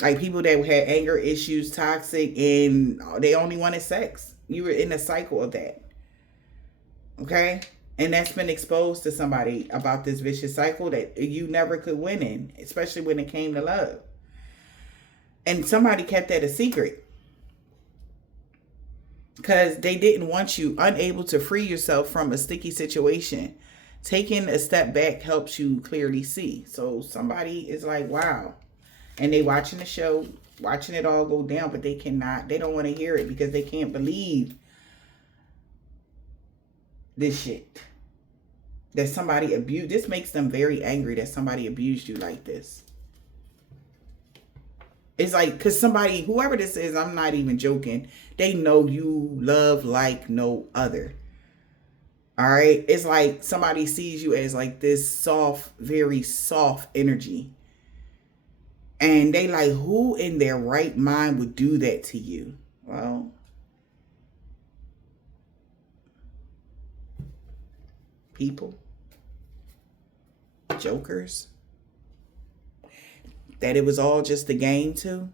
like people that had anger issues, toxic, and they only wanted sex. You were in a cycle of that. Okay? And that's been exposed to somebody about this vicious cycle that you never could win in, especially when it came to love. And somebody kept that a secret. Because they didn't want you unable to free yourself from a sticky situation. Taking a step back helps you clearly see. So somebody is like, wow. And they watching the show, watching it all go down, but they don't want to hear it because they can't believe this shit. That somebody abused. This makes them very angry that somebody abused you like this. It's like, because somebody, whoever this is, I'm not even joking, they know you love like no other. All right? It's like somebody sees you as like this soft, very soft energy. And they like, who in their right mind would do that to you? Well, people, jokers, that it was all just a game too.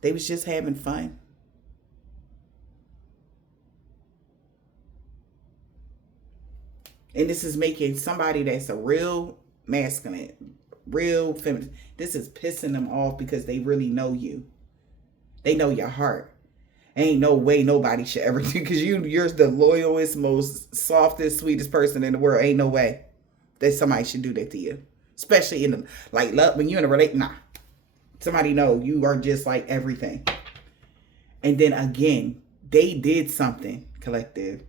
They was just having fun. And this is making somebody that's a real masculine, real feminine, this is pissing them off because they really know you. They know your heart. Ain't no way nobody should ever do, because you're the loyalest, most softest, sweetest person in the world. Ain't no way that somebody should do that to you. Especially in the, like, love, when you're in a relationship, nah. Somebody know you are just like everything. And then again, they did something, collective.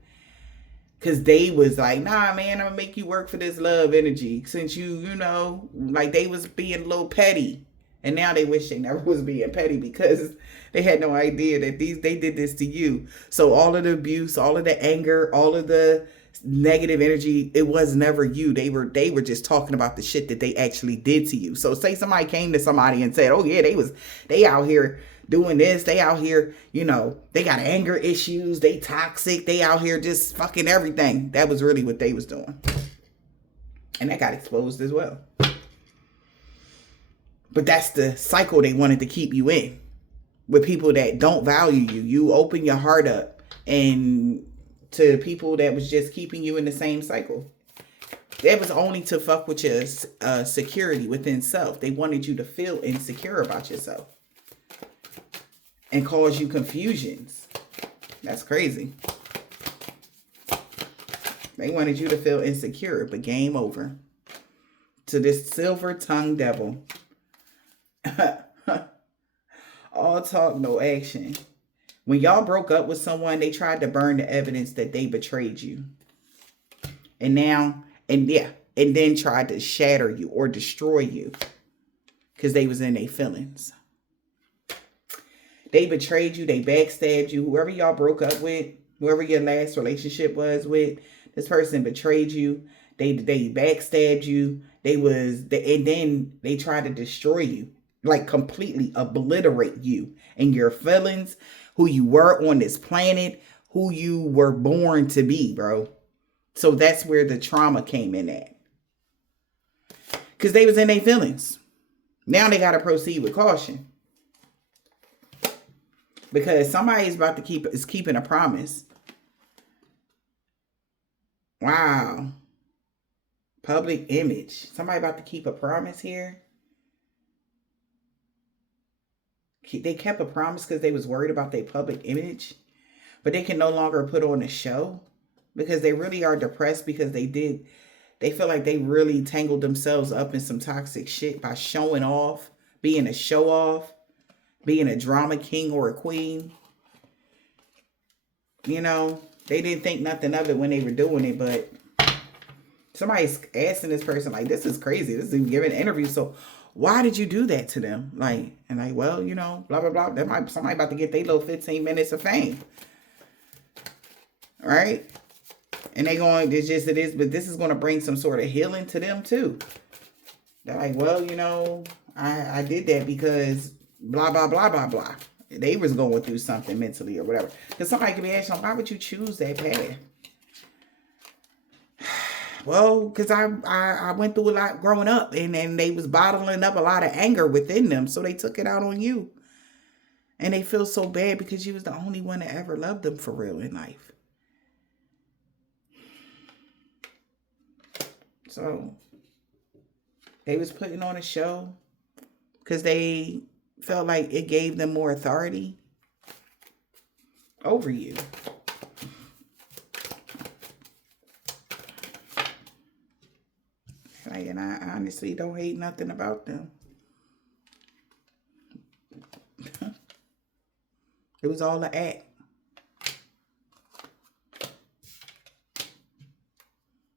Because they was like, nah, man, I'm going to make you work for this love energy. Since you know, like they was being a little petty. And now they wish they never was being petty because they had no idea that they did this to you. So all of the abuse, all of the anger, all of the negative energy, it was never you. They were just talking about the shit that they actually did to you. So say somebody came to somebody and said, oh yeah, they out here doing this, they out here, you know, they got anger issues, they toxic, they out here just fucking everything. That was really what they was doing. And that got exposed as well. But that's the cycle they wanted to keep you in. With people that don't value you. You open your heart up and to people that was just keeping you in the same cycle. That was only to fuck with your security within self. They wanted you to feel insecure about yourself. And cause you confusions. That's crazy. They wanted you to feel insecure, but game over. To this silver-tongued devil. All talk, no action. When y'all broke up with someone, they tried to burn the evidence that they betrayed you. And then tried to shatter you or destroy you. Because they was in their feelings. They betrayed you. They backstabbed you. Whoever y'all broke up with, whoever your last relationship was with, this person betrayed you. They backstabbed you. And then they tried to destroy you. Like completely obliterate you and your feelings, who you were on this planet, who you were born to be, bro. So that's where the trauma came in at. Because they was in their feelings. Now they got to proceed with caution. Because somebody is keeping a promise. Wow. Public image. Somebody about to keep a promise here. They kept a promise because they was worried about their public image. But they can no longer put on a show. because they really are depressed because they feel like they really tangled themselves up in some toxic shit by showing off, being a show off, being a drama king or a queen. You know, they didn't think nothing of it when they were doing it, but somebody's asking this person, like, this is crazy. This is even giving an interview. So why did you do that to them? Like, and like, well, you know, blah, blah, blah. That might somebody about to get their little 15 minutes of fame. Right? And they going, it's just it is, but this is going to bring some sort of healing to them too. They're like, well, you know, I did that because blah, blah, blah, blah, blah. They was going through something mentally or whatever. Because somebody could be asking, why would you choose that path? Well, because I went through a lot growing up, and then they was bottling up a lot of anger within them. So they took it out on you. And they feel so bad because you was the only one that ever loved them for real in life. So they was putting on a show because they felt like it gave them more authority over you. Like, and I honestly don't hate nothing about them. It was all an act.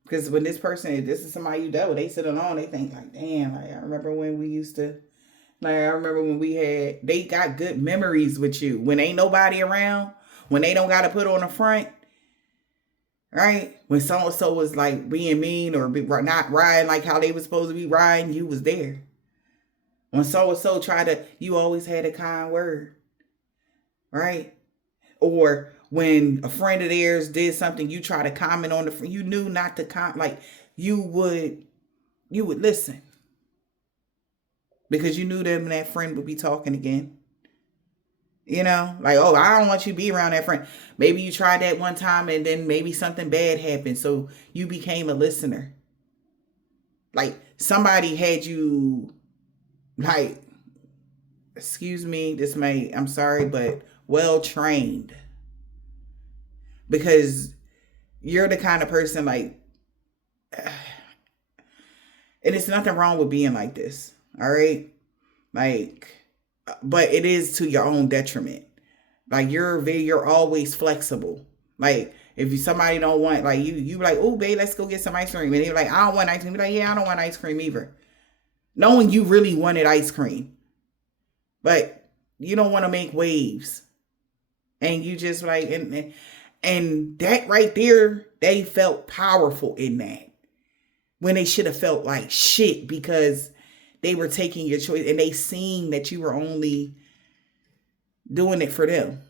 Because when this is somebody you dealt with, they sit alone, they think like, damn, like I remember when we used to, like I remember when they got good memories with you. When ain't nobody around, when they don't got to put on the front, right? When so-and-so was like being mean or not riding like how they was supposed to be riding, you was there. When so-and-so you always had a kind word, right? Or when a friend of theirs did something, you try to comment on you knew not to comment, like you would listen. Because you knew them and that friend would be talking again. You know, like, oh, I don't want you to be around that friend. Maybe you tried that one time and then maybe something bad happened. So you became a listener. Like somebody had you, like, excuse me, I'm sorry, but well trained. Because you're the kind of person like, and it's nothing wrong with being like this. All right. Like, but it is to your own detriment. Like you're always flexible. Like if somebody don't want, like you like, oh babe, let's go get some ice cream. And they're like, I don't want ice cream. You're like, yeah, I don't want ice cream either. Knowing you really wanted ice cream. But you don't want to make waves. And you just like, and that right there, they felt powerful in that. When they should have felt like shit because they were taking your choice and they seen that you were only doing it for them.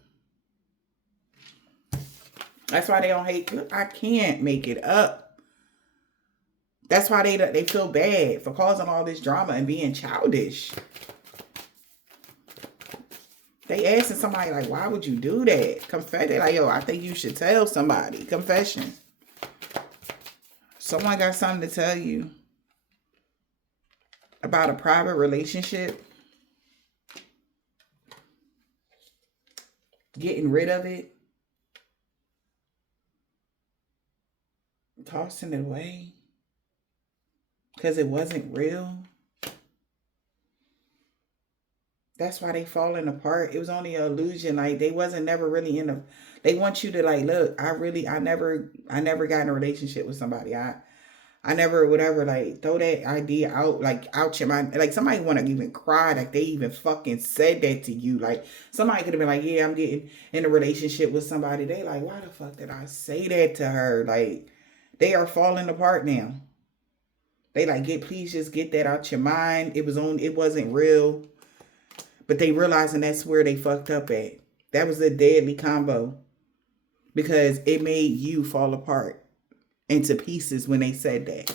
That's why they don't hate you. I can't make it up. That's why they feel bad for causing all this drama and being childish. They asking somebody like, why would you do that? Confess. They like, yo, I think you should tell somebody. Confession. Someone got something to tell you about a private relationship. Getting rid of it. Tossing it away. Because it wasn't real. That's why they falling apart. It was only an illusion. Like they wasn't never really they want you to like, look, I never got in a relationship with somebody. I never, whatever, like throw that idea out, like out your mind. Like somebody want to even cry, like they even fucking said that to you. Like somebody could have been like, yeah, I'm getting in a relationship with somebody. They like, why the fuck did I say that to her? Like they are falling apart now. They like, please just get that out your mind. It wasn't real. But they realizing that's where they fucked up at. That was a deadly combo. Because it made you fall apart into pieces when they said that.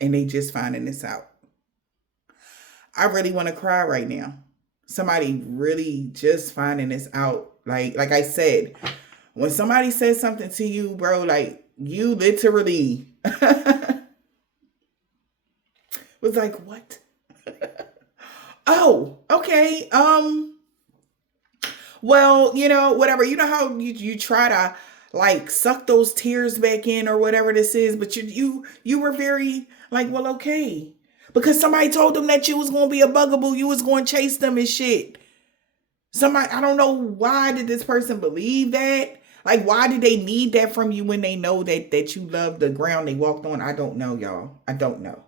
And they just finding this out. I really want to cry right now. Somebody really just finding this out. Like I said, when somebody says something to you, bro, like you literally was like, what? Oh, okay. Well, you know, whatever. You know how you try to like suck those tears back in or whatever this is. But you were very like, well, okay. Because somebody told them that you was going to be a bugaboo. You was going to chase them and shit. Somebody, I don't know why did this person believe that? Like, why did they need that from you when they know that you love the ground they walked on? I don't know, y'all. I don't know.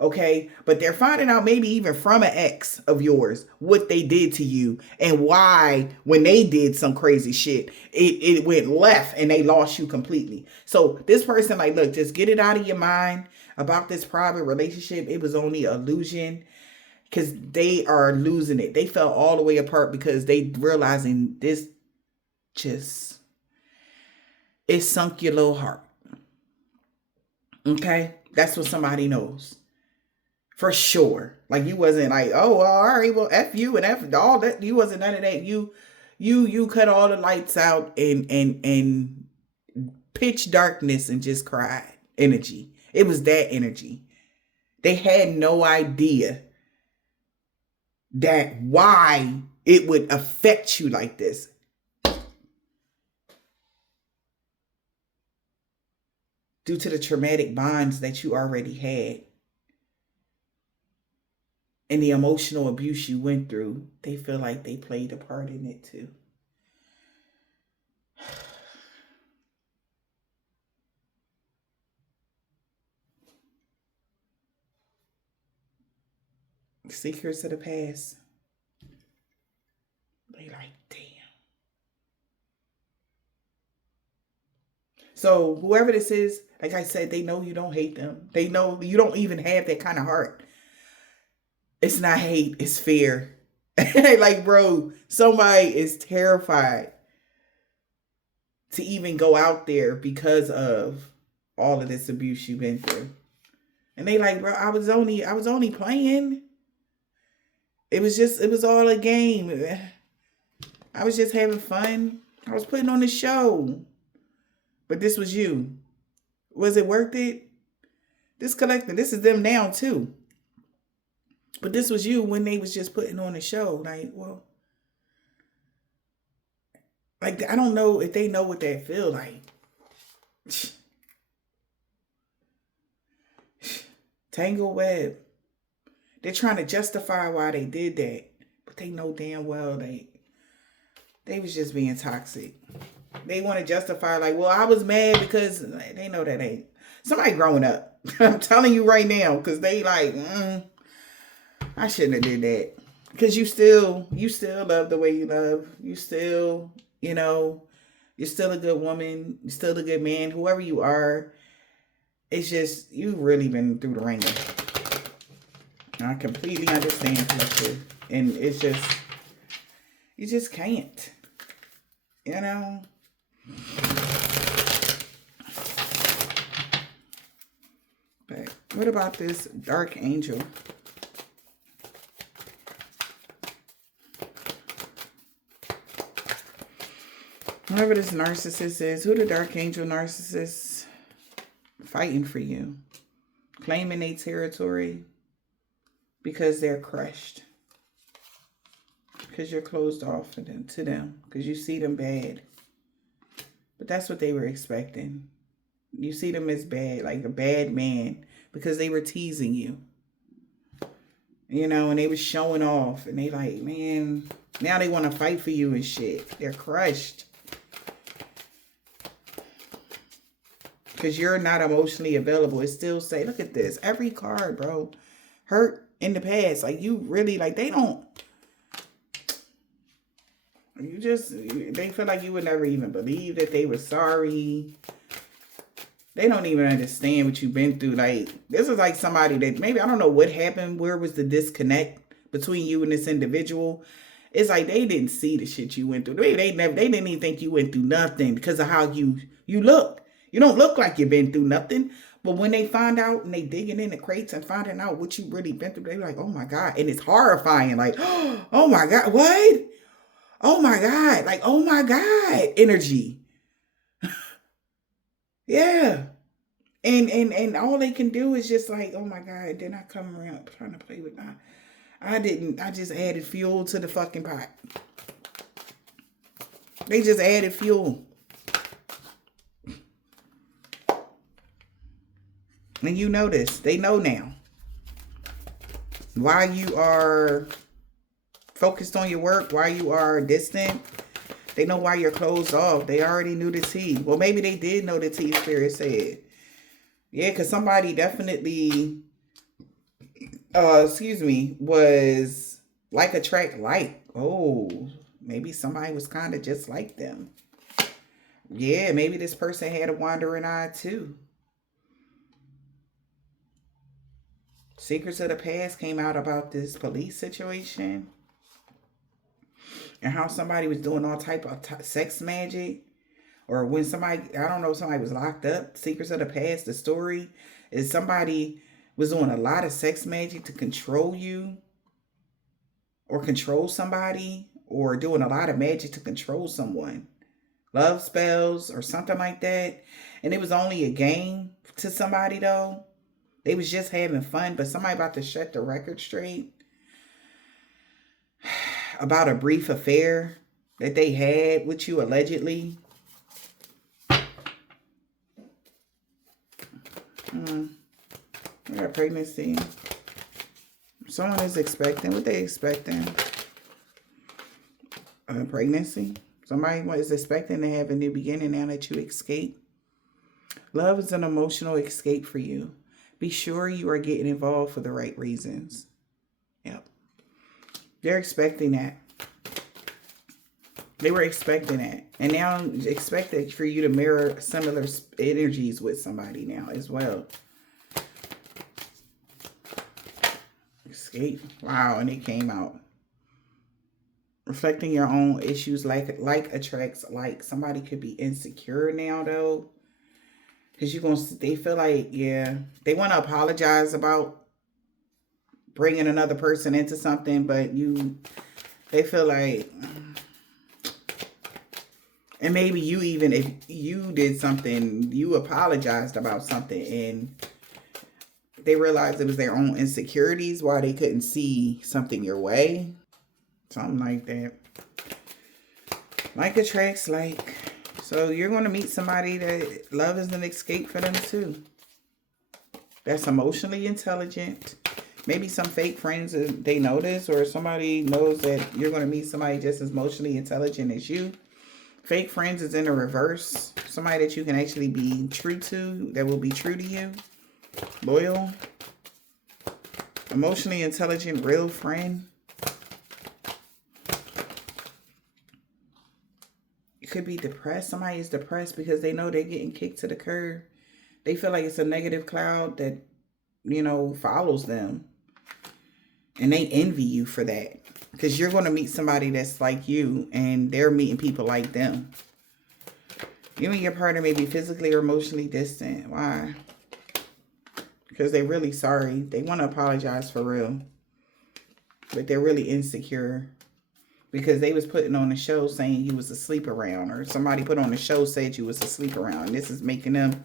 Okay, but they're finding out maybe even from an ex of yours what they did to you and why when they did some crazy shit it went left and they lost you completely. So this person, like, look, just get it out of your mind about this private relationship. It was only illusion, because they are losing it. They fell all the way apart because they realizing this just, it sunk your little heart. Okay, that's what somebody knows. For sure. Like, you wasn't like, oh, well, all right, well, F you and F all that. You wasn't none of that. You cut all the lights out and pitch darkness and just cried energy. It was that energy. They had no idea that why it would affect you like this. Due to the traumatic bonds that you already had. And the emotional abuse you went through, they feel like they played a part in it too. Secrets of the past. They like, damn. So whoever this is, like I said, they know you don't hate them. They know you don't even have that kind of heart. It's not hate, it's fear. Like, bro, somebody is terrified to even go out there because of all of this abuse you've been through. And they like, bro, I was only playing. It was all a game. I was just having fun. I was putting on the show. But this was you. Was it worth it? This collective, this is them now too. But this was you when they was just putting on the show. Like, well, like, I don't know if they know what that feel like. Tangle web. They're trying to justify why they did that. But they know damn well they was just being toxic. They want to justify, like, well, I was mad because they know that ain't. Somebody growing up. I'm telling you right now, because they like, I shouldn't have did that. Because you still love the way you love. You still, you're still a good woman. You're still a good man. Whoever you are, it's just, you've really been through the ringer. I completely understand, collective. And it's just, you just can't. But what about this dark angel? Whoever this narcissist is, who the dark angel narcissist fighting for you? Claiming their territory because they're crushed. Because you're closed off to them. Because you see them bad. But that's what they were expecting. You see them as bad, like a bad man. Because they were teasing you. And they were showing off. And they like, man, now they want to fight for you and shit. They're crushed. Because you're not emotionally available. It still say, look at this. Every card, bro. Hurt in the past. Like, you really, like, they don't. They feel like you would never even believe that they were sorry. They don't even understand what you've been through. Like, this is like somebody that maybe, I don't know what happened. Where was the disconnect between you and this individual? It's like they didn't see the shit you went through. They didn't even think you went through nothing because of how you look. You don't look like you've been through nothing. But when they find out and they digging in the crates and finding out what you really been through, they're like, oh my God. And it's horrifying. Like, oh my God, what? Oh my God. Like, oh my God. Energy. Yeah. And all they can do is just like, oh my God. Then I come around trying to play with my. I just added fuel to the fucking pot. They just added fuel. And you know this. They know now. While you are focused on your work, while you are distant, they know why you're closed off. They already knew the tea. Well, maybe they did know the tea, Spirit said. Yeah, because somebody definitely, was like attract like. Oh, maybe somebody was kind of just like them. Yeah, maybe this person had a wandering eye too. Secrets of the past came out about this police situation and how somebody was doing all type of sex magic, or when somebody, I don't know, somebody was locked up. Secrets of the past, the story is somebody was doing a lot of sex magic to control you or control somebody, or doing a lot of magic to control someone. Love spells or something like that. And it was only a game to somebody though. They was just having fun, but somebody about to shut the record straight about a brief affair that they had with you allegedly. We got pregnancy. Someone is expecting. What they expecting? Pregnancy. Somebody is expecting to have a new beginning now that you escape. Love is an emotional escape for you. Be sure you are getting involved for the right reasons. Yep. They're expecting that. They were expecting that. And now expected for you to mirror similar energies with somebody now as well. Escape. Wow, and it came out. Reflecting your own issues, like attracts like. Somebody could be insecure now though. Because they feel like, yeah, they want to apologize about bringing another person into something, but they feel like, and maybe you even, if you did something, you apologized about something, and they realized it was their own insecurities why they couldn't see something your way. Something like that. Like attracts like. So you're going to meet somebody that love is an escape for them too. That's emotionally intelligent. Maybe some fake friends, they know this, or somebody knows that you're going to meet somebody just as emotionally intelligent as you. Fake friends is in the reverse. Somebody that you can actually be true to, that will be true to you. Loyal. Emotionally intelligent, real friend. Could be depressed. Somebody is depressed because they know they're getting kicked to the curb. They feel like it's a negative cloud that, follows them. And they envy you for that. Because you're going to meet somebody that's like you, and they're meeting people like them. You and your partner may be physically or emotionally distant. Why? Because they're really sorry. They want to apologize for real. But they're really insecure. Because they was putting on a show saying you was asleep around, or somebody put on a show said you was asleep around. And this is making them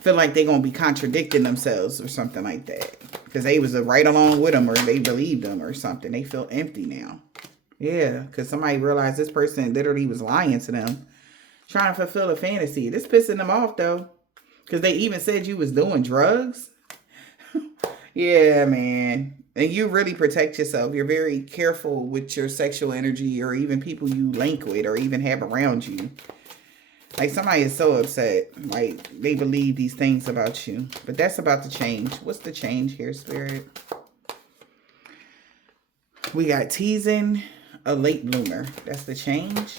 feel like they're going to be contradicting themselves or something like that. Because they was right along with them, or they believed them or something. They feel empty now. Yeah, because somebody realized this person literally was lying to them, trying to fulfill a fantasy. This pissing them off though. Because they even said you was doing drugs. Yeah, man. And you really protect yourself. You're very careful with your sexual energy, or even people you link with or even have around you. Like somebody is so upset. Like they believe these things about you. But that's about to change. What's the change here, Spirit? We got teasing, a late bloomer. That's the change.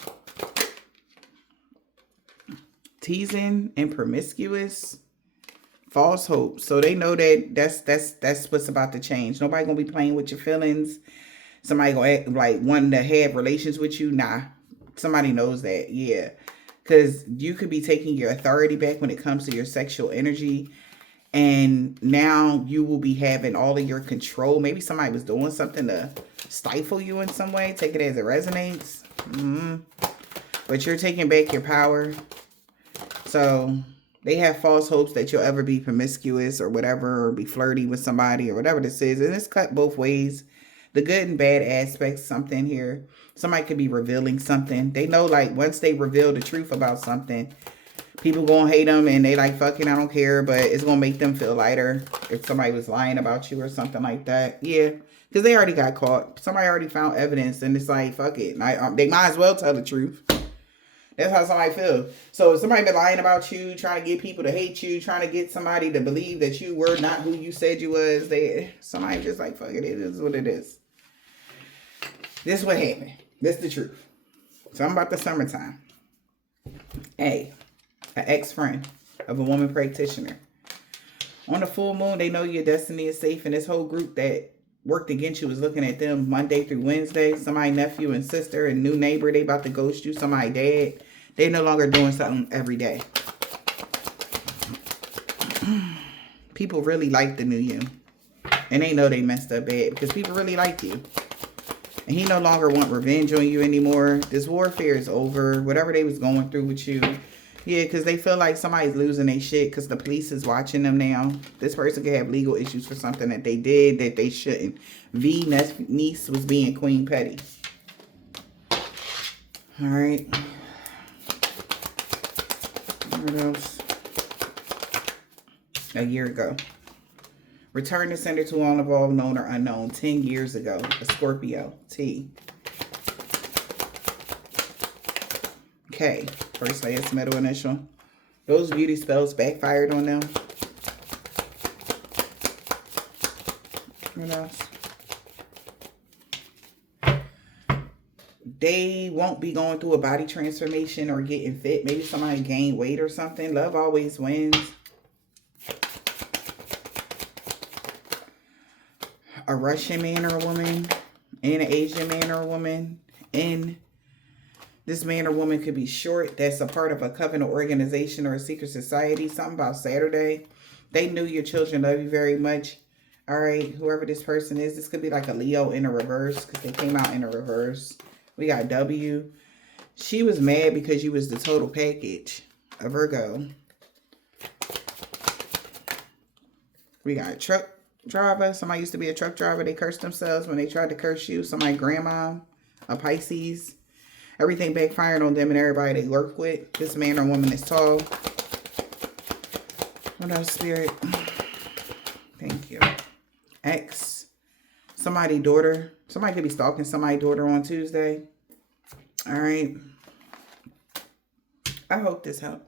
Teasing and promiscuous. False hope. So they know that that's what's about to change. Nobody gonna be playing with your feelings. Somebody gonna act like wanting to have relations with you. Nah. Somebody knows that. Yeah. Because you could be taking your authority back when it comes to your sexual energy. And now you will be having all of your control. Maybe somebody was doing something to stifle you in some way. Take it as it resonates. But you're taking back your power. So they have false hopes that you'll ever be promiscuous or whatever, or be flirty with somebody or whatever this is. And it's cut both ways. The good and bad aspects, something here. Somebody could be revealing something. They know, like, once they reveal the truth about something, People gonna hate them and they like, fucking, I don't care, but it's gonna make them feel lighter if somebody was lying about you or something like that. Yeah, because they already got caught. Somebody already found evidence, and it's like, fuck it. They might as well tell the truth. That's how somebody feels. So if somebody been lying about you, trying to get people to hate you, trying to get somebody to believe that you were not who you said you was, somebody just like, fuck it, it is what it is. This is what happened. This is the truth. Something about the summertime. Hey, an ex-friend of a woman practitioner. On the full moon, they know your destiny is safe, and this whole group that worked against you was looking at them Monday through Wednesday. Somebody nephew and sister and new neighbor, they about to ghost you. Somebody dad. They no longer doing something every day. People really like the new you. And they know they messed up bad because people really like you. And he no longer want revenge on you anymore. This warfare is over. Whatever they was going through with you. Yeah, because they feel like somebody's losing their shit because the police is watching them now. This person could have legal issues for something that they did that they shouldn't. V niece was being Queen Petty. All right. What else? A year ago. Return to sender to all involved, known or unknown. 10 years ago. A Scorpio. T. K. First, last, middle initial. Those beauty spells backfired on them. What else? They won't be going through a body transformation or getting fit. Maybe somebody gained weight or something. Love always wins. A Russian man or a woman. And an Asian man or a woman. And this man or woman could be short. That's a part of a covenant organization or a secret society. Something about Saturday. They knew your children love you very much. All right. Whoever this person is. This could be like a Leo in a reverse. Because they came out in a reverse. We got W. She was mad because you was the total package. A Virgo. We got a truck driver. Somebody used to be a truck driver. They cursed themselves when they tried to curse you. Somebody grandma. A Pisces. Everything backfired on them and everybody they work with. This man or woman is tall. What else, Spirit? Thank you. X. Somebody's daughter. Somebody could be stalking somebody's daughter on Tuesday. All right. I hope this helped.